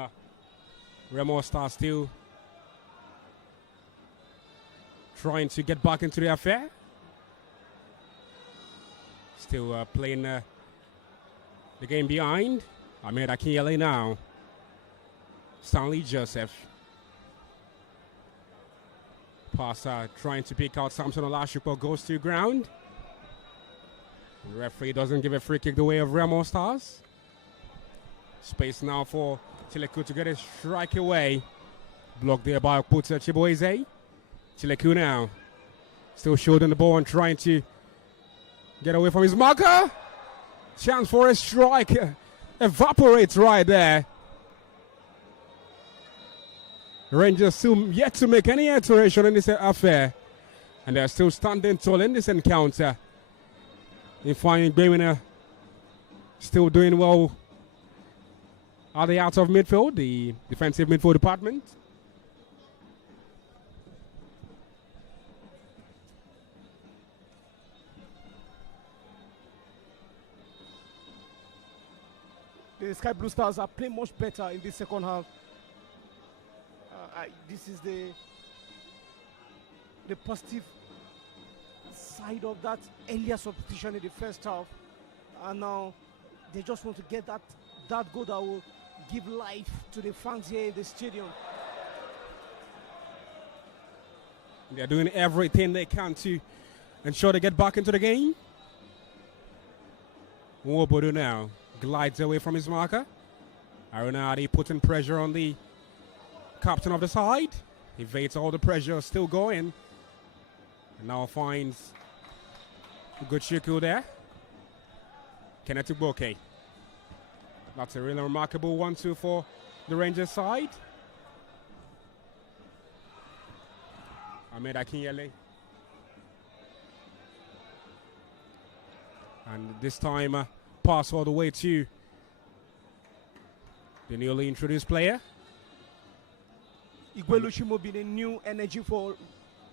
Remo Stars still trying to get back into the affair. Still playing the game behind. Ahmed Akinyele now. Stanley Joseph. Pass trying to pick out Samson Olashukwu, goes to ground. The referee doesn't give a free kick the way of Remo Stars. Space now for Chileku to get a strike away. Blocked there by Okuta Chibueze. Chileku now. Still shielding the ball and trying to get away from his marker. Chance for a strike. Evaporates right there. Rangers still yet to make any alteration in this affair. And they're still standing tall in this encounter. In finding Gwemina still doing well. Are they out of midfield, the defensive midfield department? The Sky Blue Stars are playing much better in this second half. This is the positive side of that earlier substitution in the first half. And now they just want to get that goal that will give life to the fans here in the stadium. They're doing everything they can to ensure they get back into the game. Nwobodo now glides away from his marker. Aronadi putting pressure on the captain of the side. Evades all the pressure, still going. And now finds a good Shiku there. Kenneth Ugboke. That's a really remarkable 1-2 for the Rangers side. Ahmed Akinyele. And this time, pass all the way to the newly introduced player. Igwelushimo being a new energy for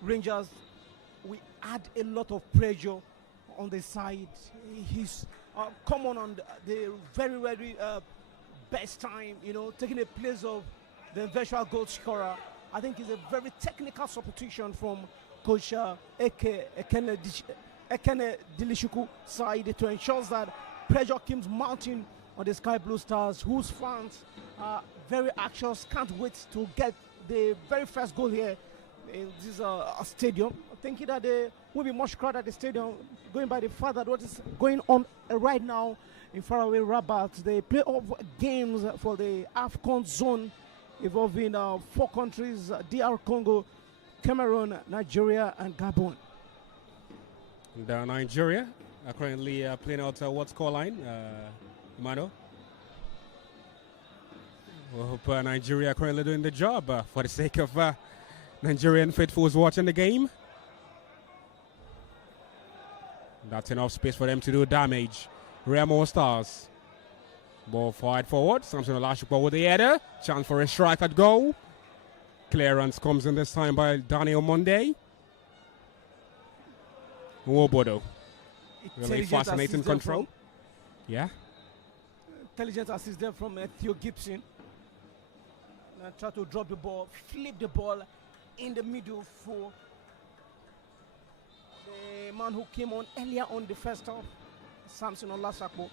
Rangers. We add a lot of pressure on the side. He's come on the very, very best time, taking the place of the eventual goal scorer. I think it's a very technical substitution from Coach Ekene Dilishuku side to ensure that pressure keeps mounting on the Sky Blue Stars, whose fans are very anxious, can't wait to get the very first goal here in this stadium. Thinking that there will be much crowd at the stadium, going by the fact that what is going on right now in faraway Rabat, the playoff games for the AFCON zone involving 4 countries, DR Congo, Cameroon, Nigeria, and Gabon. And Nigeria are currently playing out what scoreline, Mano? We hope Nigeria are currently doing the job for the sake of Nigerian faithfuls watching the game. That's enough space for them to do damage. Remo Stars. Ball fired forward. Samson Olashukwu with the header. Chance for a strike at goal. Clearance comes in this time by Daniel Monday. Nwobodo. Really fascinating control. Yeah. Intelligent assist there from Theo Gibson. And try to drop the ball, flip the ball in the middle for the man who came on earlier on the first half, Samson Olashukwu.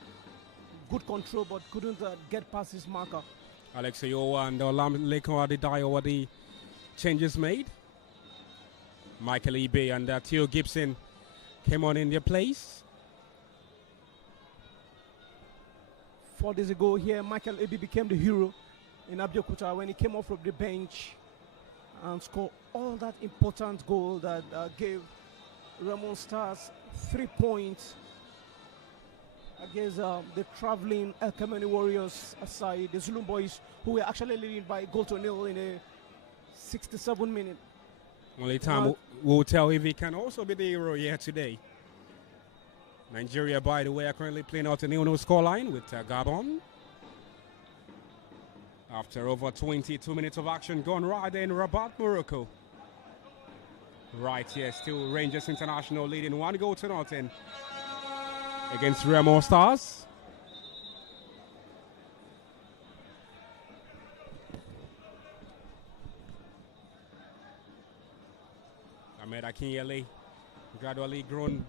Good control, but couldn't get past his marker. Alex Ayowa and Olamileko Adedayo were the changes made. Michael Ibe and Theo Gibson came on in their place. 4 days ago here, Michael Ibe became the hero in Abeokuta when he came off from the bench and scored all that important goal that gave Remo Stars 3 points against the traveling El Kameni Warriors aside, the Zulu boys, who were actually leading by a goal to nil in a 67 minute. Only time will tell if he can also be the hero here today. Nigeria, by the way, are currently playing out a 0-0 scoreline with Gabon. After over 22 minutes of action gone right there in Rabat, Morocco. Right here, still Rangers International leading 1-0 against Remo Stars. Ahmed Akinyele gradually grown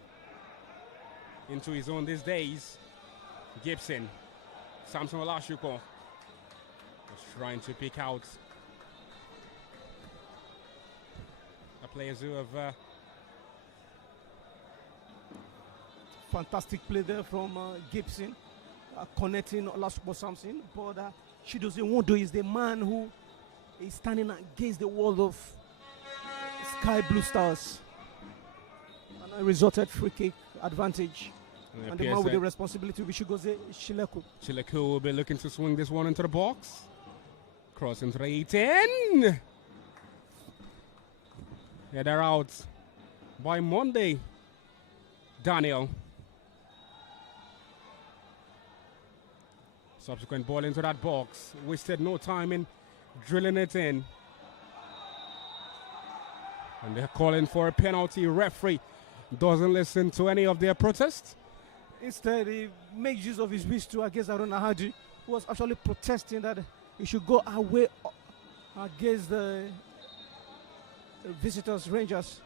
into his own these days. Gibson, Samson Olashuko was trying to pick out the players who have fantastic play there from Gibson, connecting Olashuko Samson, but she doesn't want to. Is the man who is standing against the wall of Sky Blue Stars, and a resulted free kick advantage. And the man with the responsibility, Vishigoze Shileku. Shileku will be looking to swing this one into the box. Cross into the 18. Yeah, they're out by Monday. Daniel. Subsequent ball into that box. Wasted no time in drilling it in. And they're calling for a penalty. Referee doesn't listen to any of their protests. Instead, he makes use of his wish to against Aruna Haji, who was actually protesting that he should go away against the visitors, Rangers.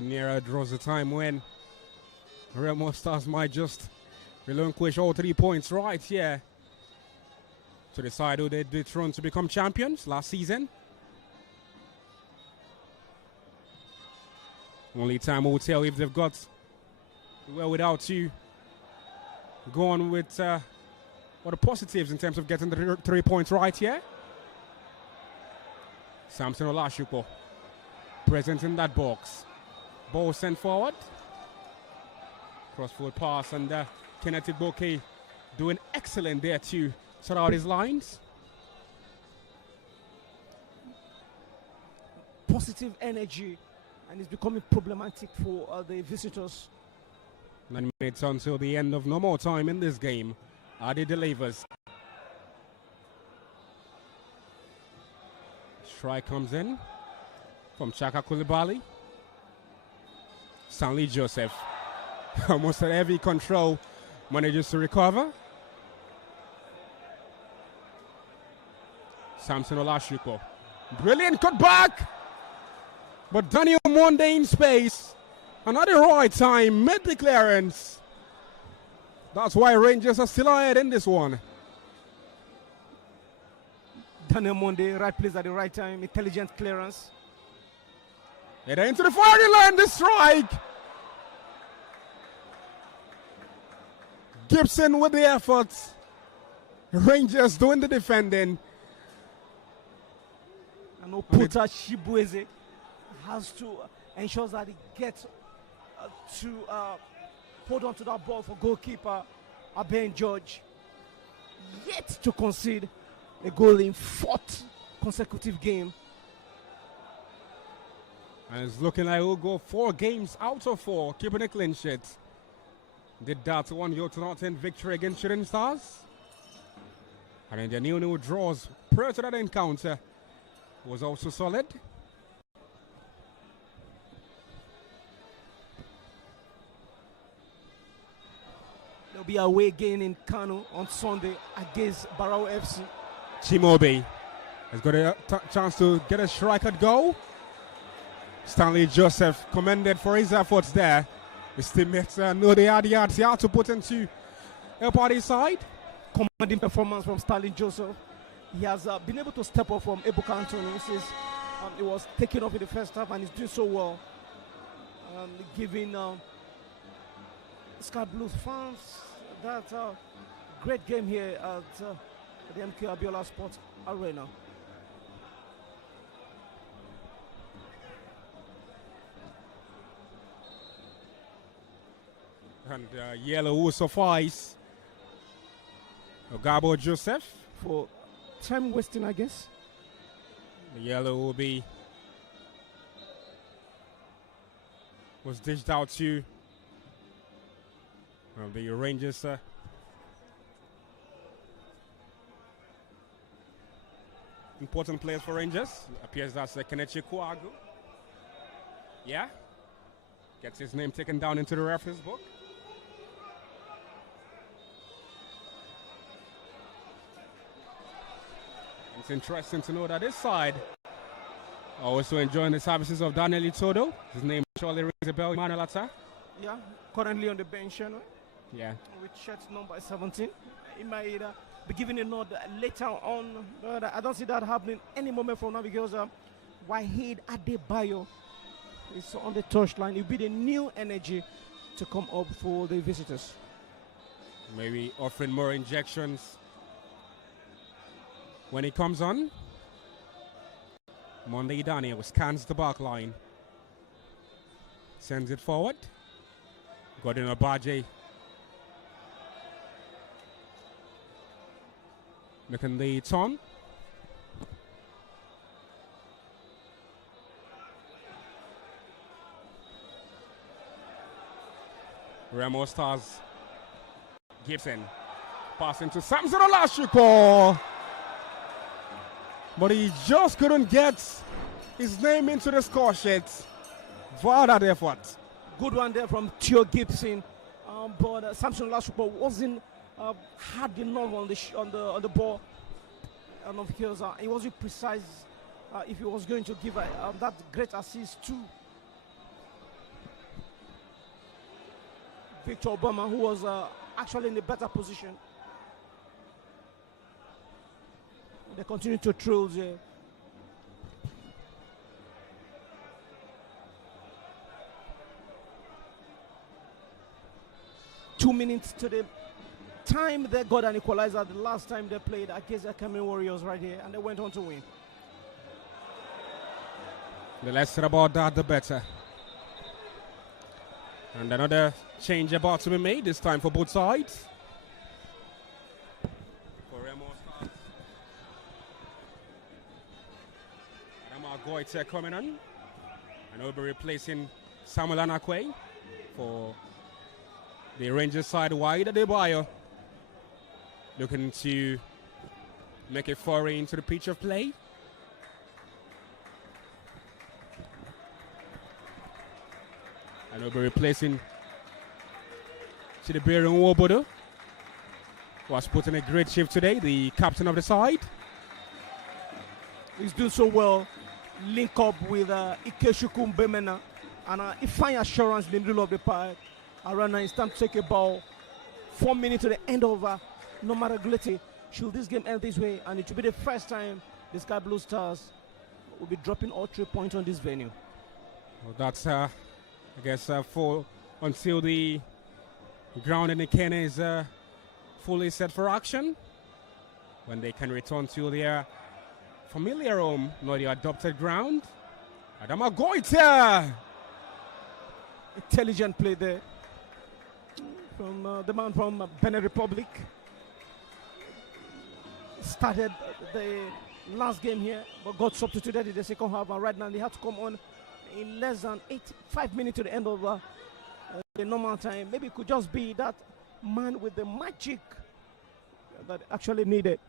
Nearer draws the time when Remo Stars might just relinquish all 3 points right here to decide who they'd thrown to become champions last season. Only time will tell if they've got well without you. Go on with what are positives in terms of getting the 3 points right here. Samson Olashuko present in that box. Ball sent forward. Cross-field pass, and Kenneth Igboke doing excellent there to sort out his lines. Positive energy, and it's becoming problematic for the visitors. 9 minutes until the end of no more time in this game. Adi delivers. Strike comes in from Chaka Koulibaly. Stanley Joseph, almost at heavy control, manages to recover. Samson Olashuko, brilliant cutback, but Daniel Monde in space, and at the right time made the clearance. That's why Rangers are still ahead in this one. Daniel Monde, right place at the right time, intelligent clearance. They're into the firing line, the strike. Gibson with the effort. Rangers doing the defending. And Oputa Shibueze has to ensure that he gets to hold on to that ball for goalkeeper Aben George. Yet to concede a goal in 4th consecutive game. And it's looking like we'll go 4 games out of 4, keeping a clean sheet. Did that 1-0 victory against Shooting Stars. And then the new draws prior to that encounter was also solid. There'll be a away game in Kano on Sunday against Barrow FC. Chimobi has got a chance to get a strike at goal. Stanley Joseph commended for his efforts there. His teammates know they had the yards here to put into a party side. Commanding performance from Stanley Joseph. He has been able to step up from Ebuka Anthony since he was taken off in the first half, and he's doing so well. Giving Sky Blues fans that great game here at the MK Abiola Sports Arena. And yellow will suffice. Ogabo Joseph. For time wasting, I guess. The yellow will be. Was dished out to the Rangers. Important players for Rangers. Appears that's Kelechi Kouagu. Yeah. Gets his name taken down into the referee's book. It's interesting to know that this side also enjoying the services of Daniel Itodo. His name surely rings a bell. Emmanuel Atta. Yeah, currently on the bench, you know, Yeah. with shirt number 17. He might be giving a nod later on. But I don't see that happening any moment from now because Wahid Adebayo is on the touchline. It'll be the new energy to come up for the visitors. Maybe offering more injections when he comes on. Monday Daniel scans the back line. Sends it forward. Godin Abaje making the turn. Remo Stars. Gibson passing to Samson Olashiko. But he just couldn't get his name into the score sheet for that effort. Good one there from Theo Gibson, but Samson Olashiko wasn't hard enough on the ball, and of course he wasn't precise if he was going to give that great assist to Victor Obama, who was actually in a better position. They continue to throw there. Two minutes to the time they got an equalizer the last time they played against the Cameroon Warriors right here, and they went on to win. The less said about that, the better. And another change about to be made, this time for both sides. For Remo Stars. Adama Goite coming on. And we'll be replacing Samuel Anakwe for the Rangers side. Wide Adebayo looking to make a foray into the pitch of play. And we'll be replacing Chidiberu Nwobodo, who has put in a great shift today, the captain of the side. He's doing so well. Link up with Ikechukwu Mbemena, and he find assurance in the middle of the park. Around now, it's time to take a ball. 4 minutes to the end of normal regularity. Should this game end this way, and it will be the first time the Sky Blue Stars will be dropping all 3 points on this venue. Well, that's, I guess, full until the ground in the Kenya is fully set for action, when they can return to their familiar home, not the adopted ground. Adama Goita! Intelligent play there from the man from Benin Republic. Started the last game here, but got substituted in the second half, and right now they have to come on in less than 5 minutes to the end of the normal time. Maybe it could just be that man with the magic that actually needed.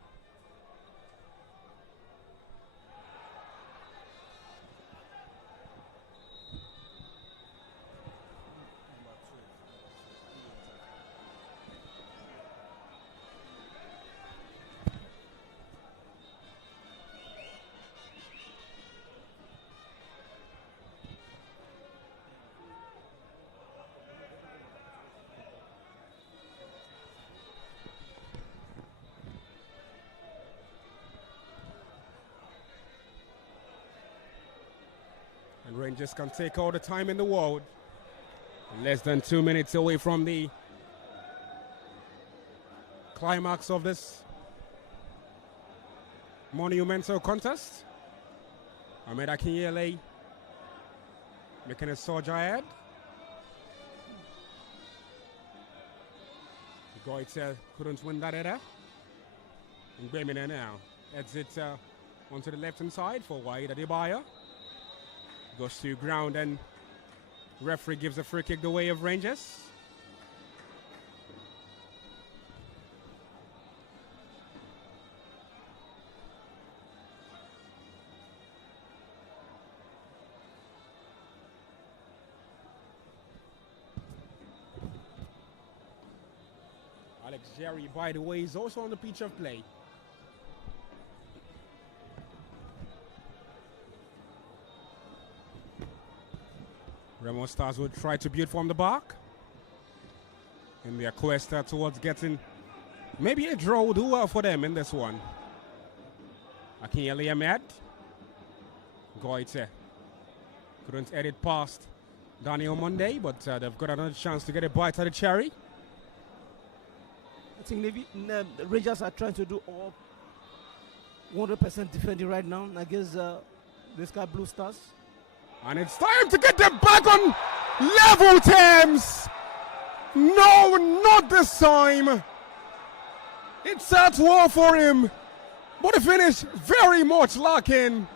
And Rangers can take all the time in the world. Less than 2 minutes away from the climax of this monumental contest. Ahmed Akinyele making a surge ahead. Goite couldn't win that header. And Gremina now heads it onto the left-hand side for Wahid Adebayo. Goes to ground, and referee gives a free kick the way of Rangers. Alex Jerry, by the way, is also on the pitch of play. Remo Stars will try to build from the back in their quest towards getting maybe a draw would do well for them in this one. Akinyele Ahmed. Goite couldn't edit past Daniel Monday, but they've got another chance to get a bite at the cherry. I think maybe the Rangers are trying to do all 100% defending right now against the Sky Blue Stars. And it's time to get them back on level terms. No, not this time. It's at war for him, but the finish very much lacking.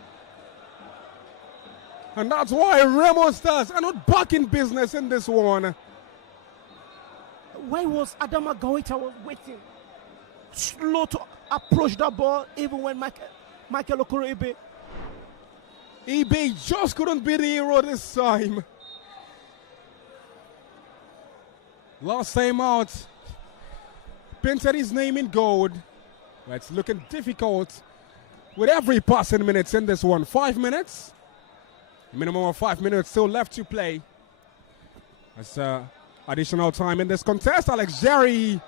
And that's why Remo Stars are not back in business in this one. Why was Adama Goita was waiting? Slow to approach that ball, even when Michael Okoro Ibe just couldn't be the hero this time. Last time out, painted his name in gold. But it's looking difficult with every passing minutes in this one. 5 minutes. Minimum of 5 minutes still left to play. That's additional time in this contest. Alex Jerry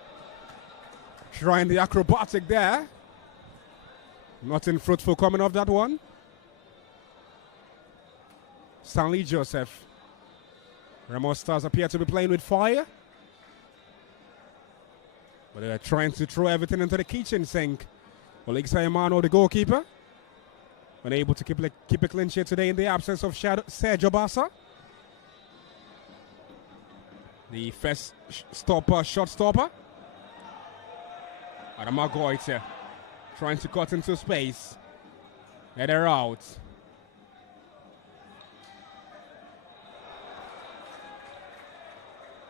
trying the acrobatic there. Nothing fruitful coming off that one. Stanley Joseph. Remo Stars appear to be playing with fire. But they're trying to throw everything into the kitchen sink. Oleg Sayamano, the goalkeeper, unable to keep a clean sheet today in the absence of Sergio Bassa. The first shot stopper. Adama Goite trying to cut into space. Header out.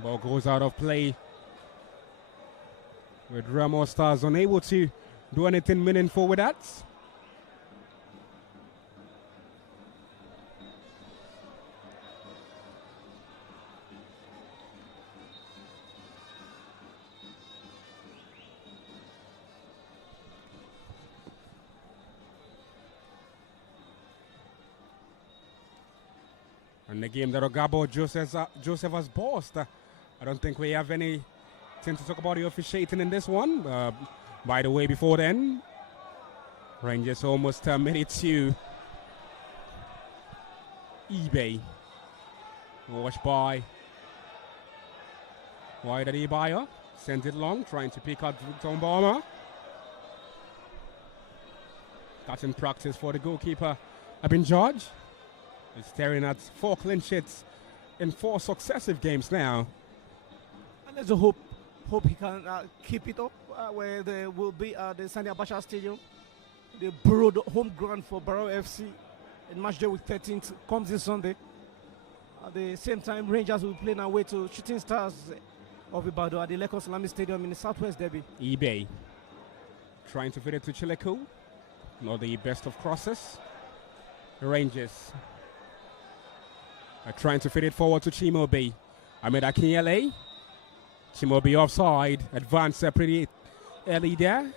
Ball goes out of play. With Remo Stars unable to do anything meaningful with that. And the game that Ogabo Joseph has bossed. I don't think we have anything to talk about the officiating in this one. By the way, before then, Rangers almost made it to eBay. Watched by wide at Ibaya. Sent it long, trying to pick out Tom Balmer. That's in practice for the goalkeeper. I've been George. He's staring at 4 clean sheets in 4 successive games now. And there's a hope he can keep it up where they will be at the Sani Abacha Stadium. The borrowed home ground for Barrow FC in match day week 13th comes this Sunday. At the same time, Rangers will play away to Shooting Stars of Ibadan at the Lagos Salami Stadium in the Southwest Derby. eBay trying to fit it to Chileku. Not the best of crosses. The Rangers are trying to fit it forward to Chimobi. Ahmed Akinyele. Chimobi offside. Advance pretty early there.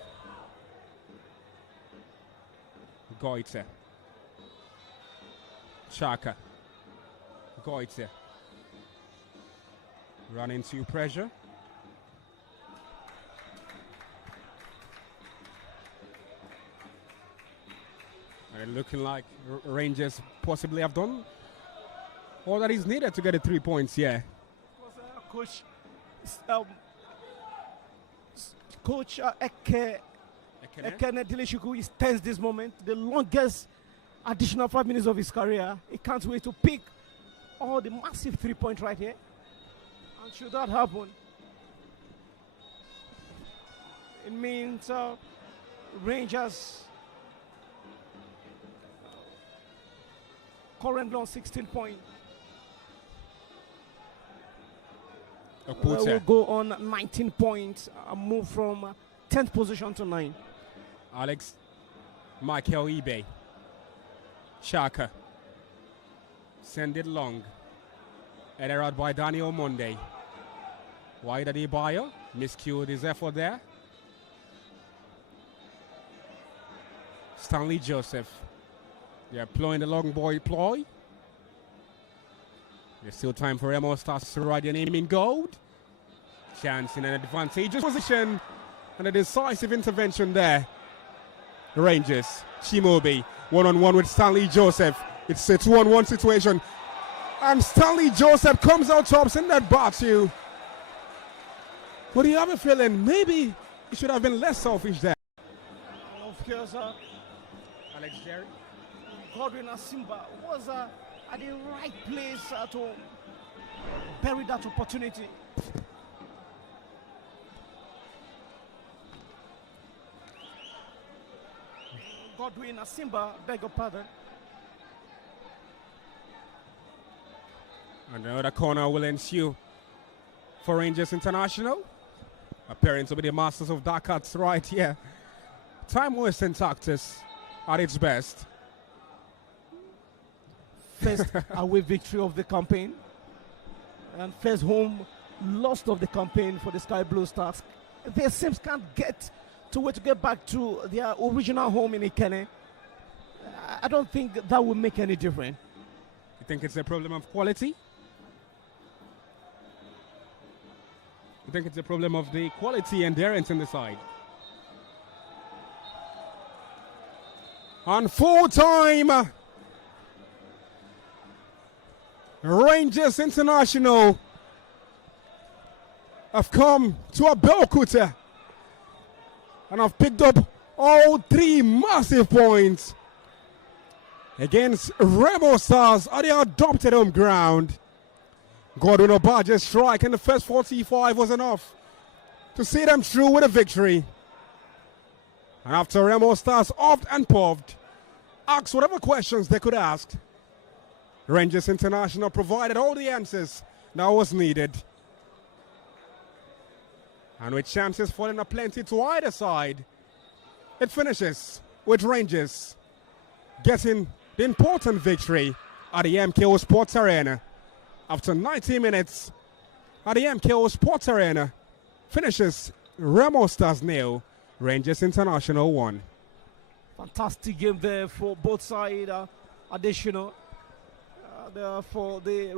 Goite. Chaka. Goite. Run into pressure. And looking like Rangers possibly have done all that is needed to get the 3 points, yeah. Coach Ekene Dileshuku is tense this moment. The longest additional 5 minutes of his career. He can't wait to pick all the massive 3 points right here. And should that happen, it means Rangers currently on 16 points. Will go on 19 points and move from 10th position to 9. Alex Michael eBay. Chaka. Send it long. Header out by Daniel Monday. Wide Adebayo. Miscued his effort there. Stanley Joseph. They're ploying the long boy ploy. There's still time for Remo Stars to write their name in gold. Chance in an advantageous position. And a decisive intervention there. The Rangers. Chimobi. One-on-one with Stanley Joseph. It's a 2-on-1 situation. And Stanley Joseph comes out tops in that battle. But do you have a feeling maybe he should have been less selfish there? Of course, Alex Jerry. Godwin Asimba was at the right place to bury that opportunity. Godwin Asimba, beg your pardon. And another corner will ensue for Rangers International. Appearing to be the masters of dark arts right here. Time wasting tactics at its best. First away victory of the campaign. And first home loss of the campaign for the Sky Blue Stars. Their Sims can't get to where to get back to their original home in Ikene. I don't think that will make any difference. You think it's a problem of quality? You think it's a problem of the quality and endurance in the side? On Fulltime, Rangers International have come to Abeokuta and have picked up all 3 massive points against Remo Stars at their adopted home ground. Godwin Obaje's strike in the first 45 was enough to see them through with a victory. And after Remo Stars offed and puffed, asked whatever questions they could ask, Rangers International provided all the answers that was needed. And with chances falling aplenty to either side, it finishes with Rangers getting the important victory at the MKO Sports Arena. After 90 minutes at the MKO Sports Arena, finishes Remo Stars 0, Rangers International 1. Fantastic game there for both sides. Additional for the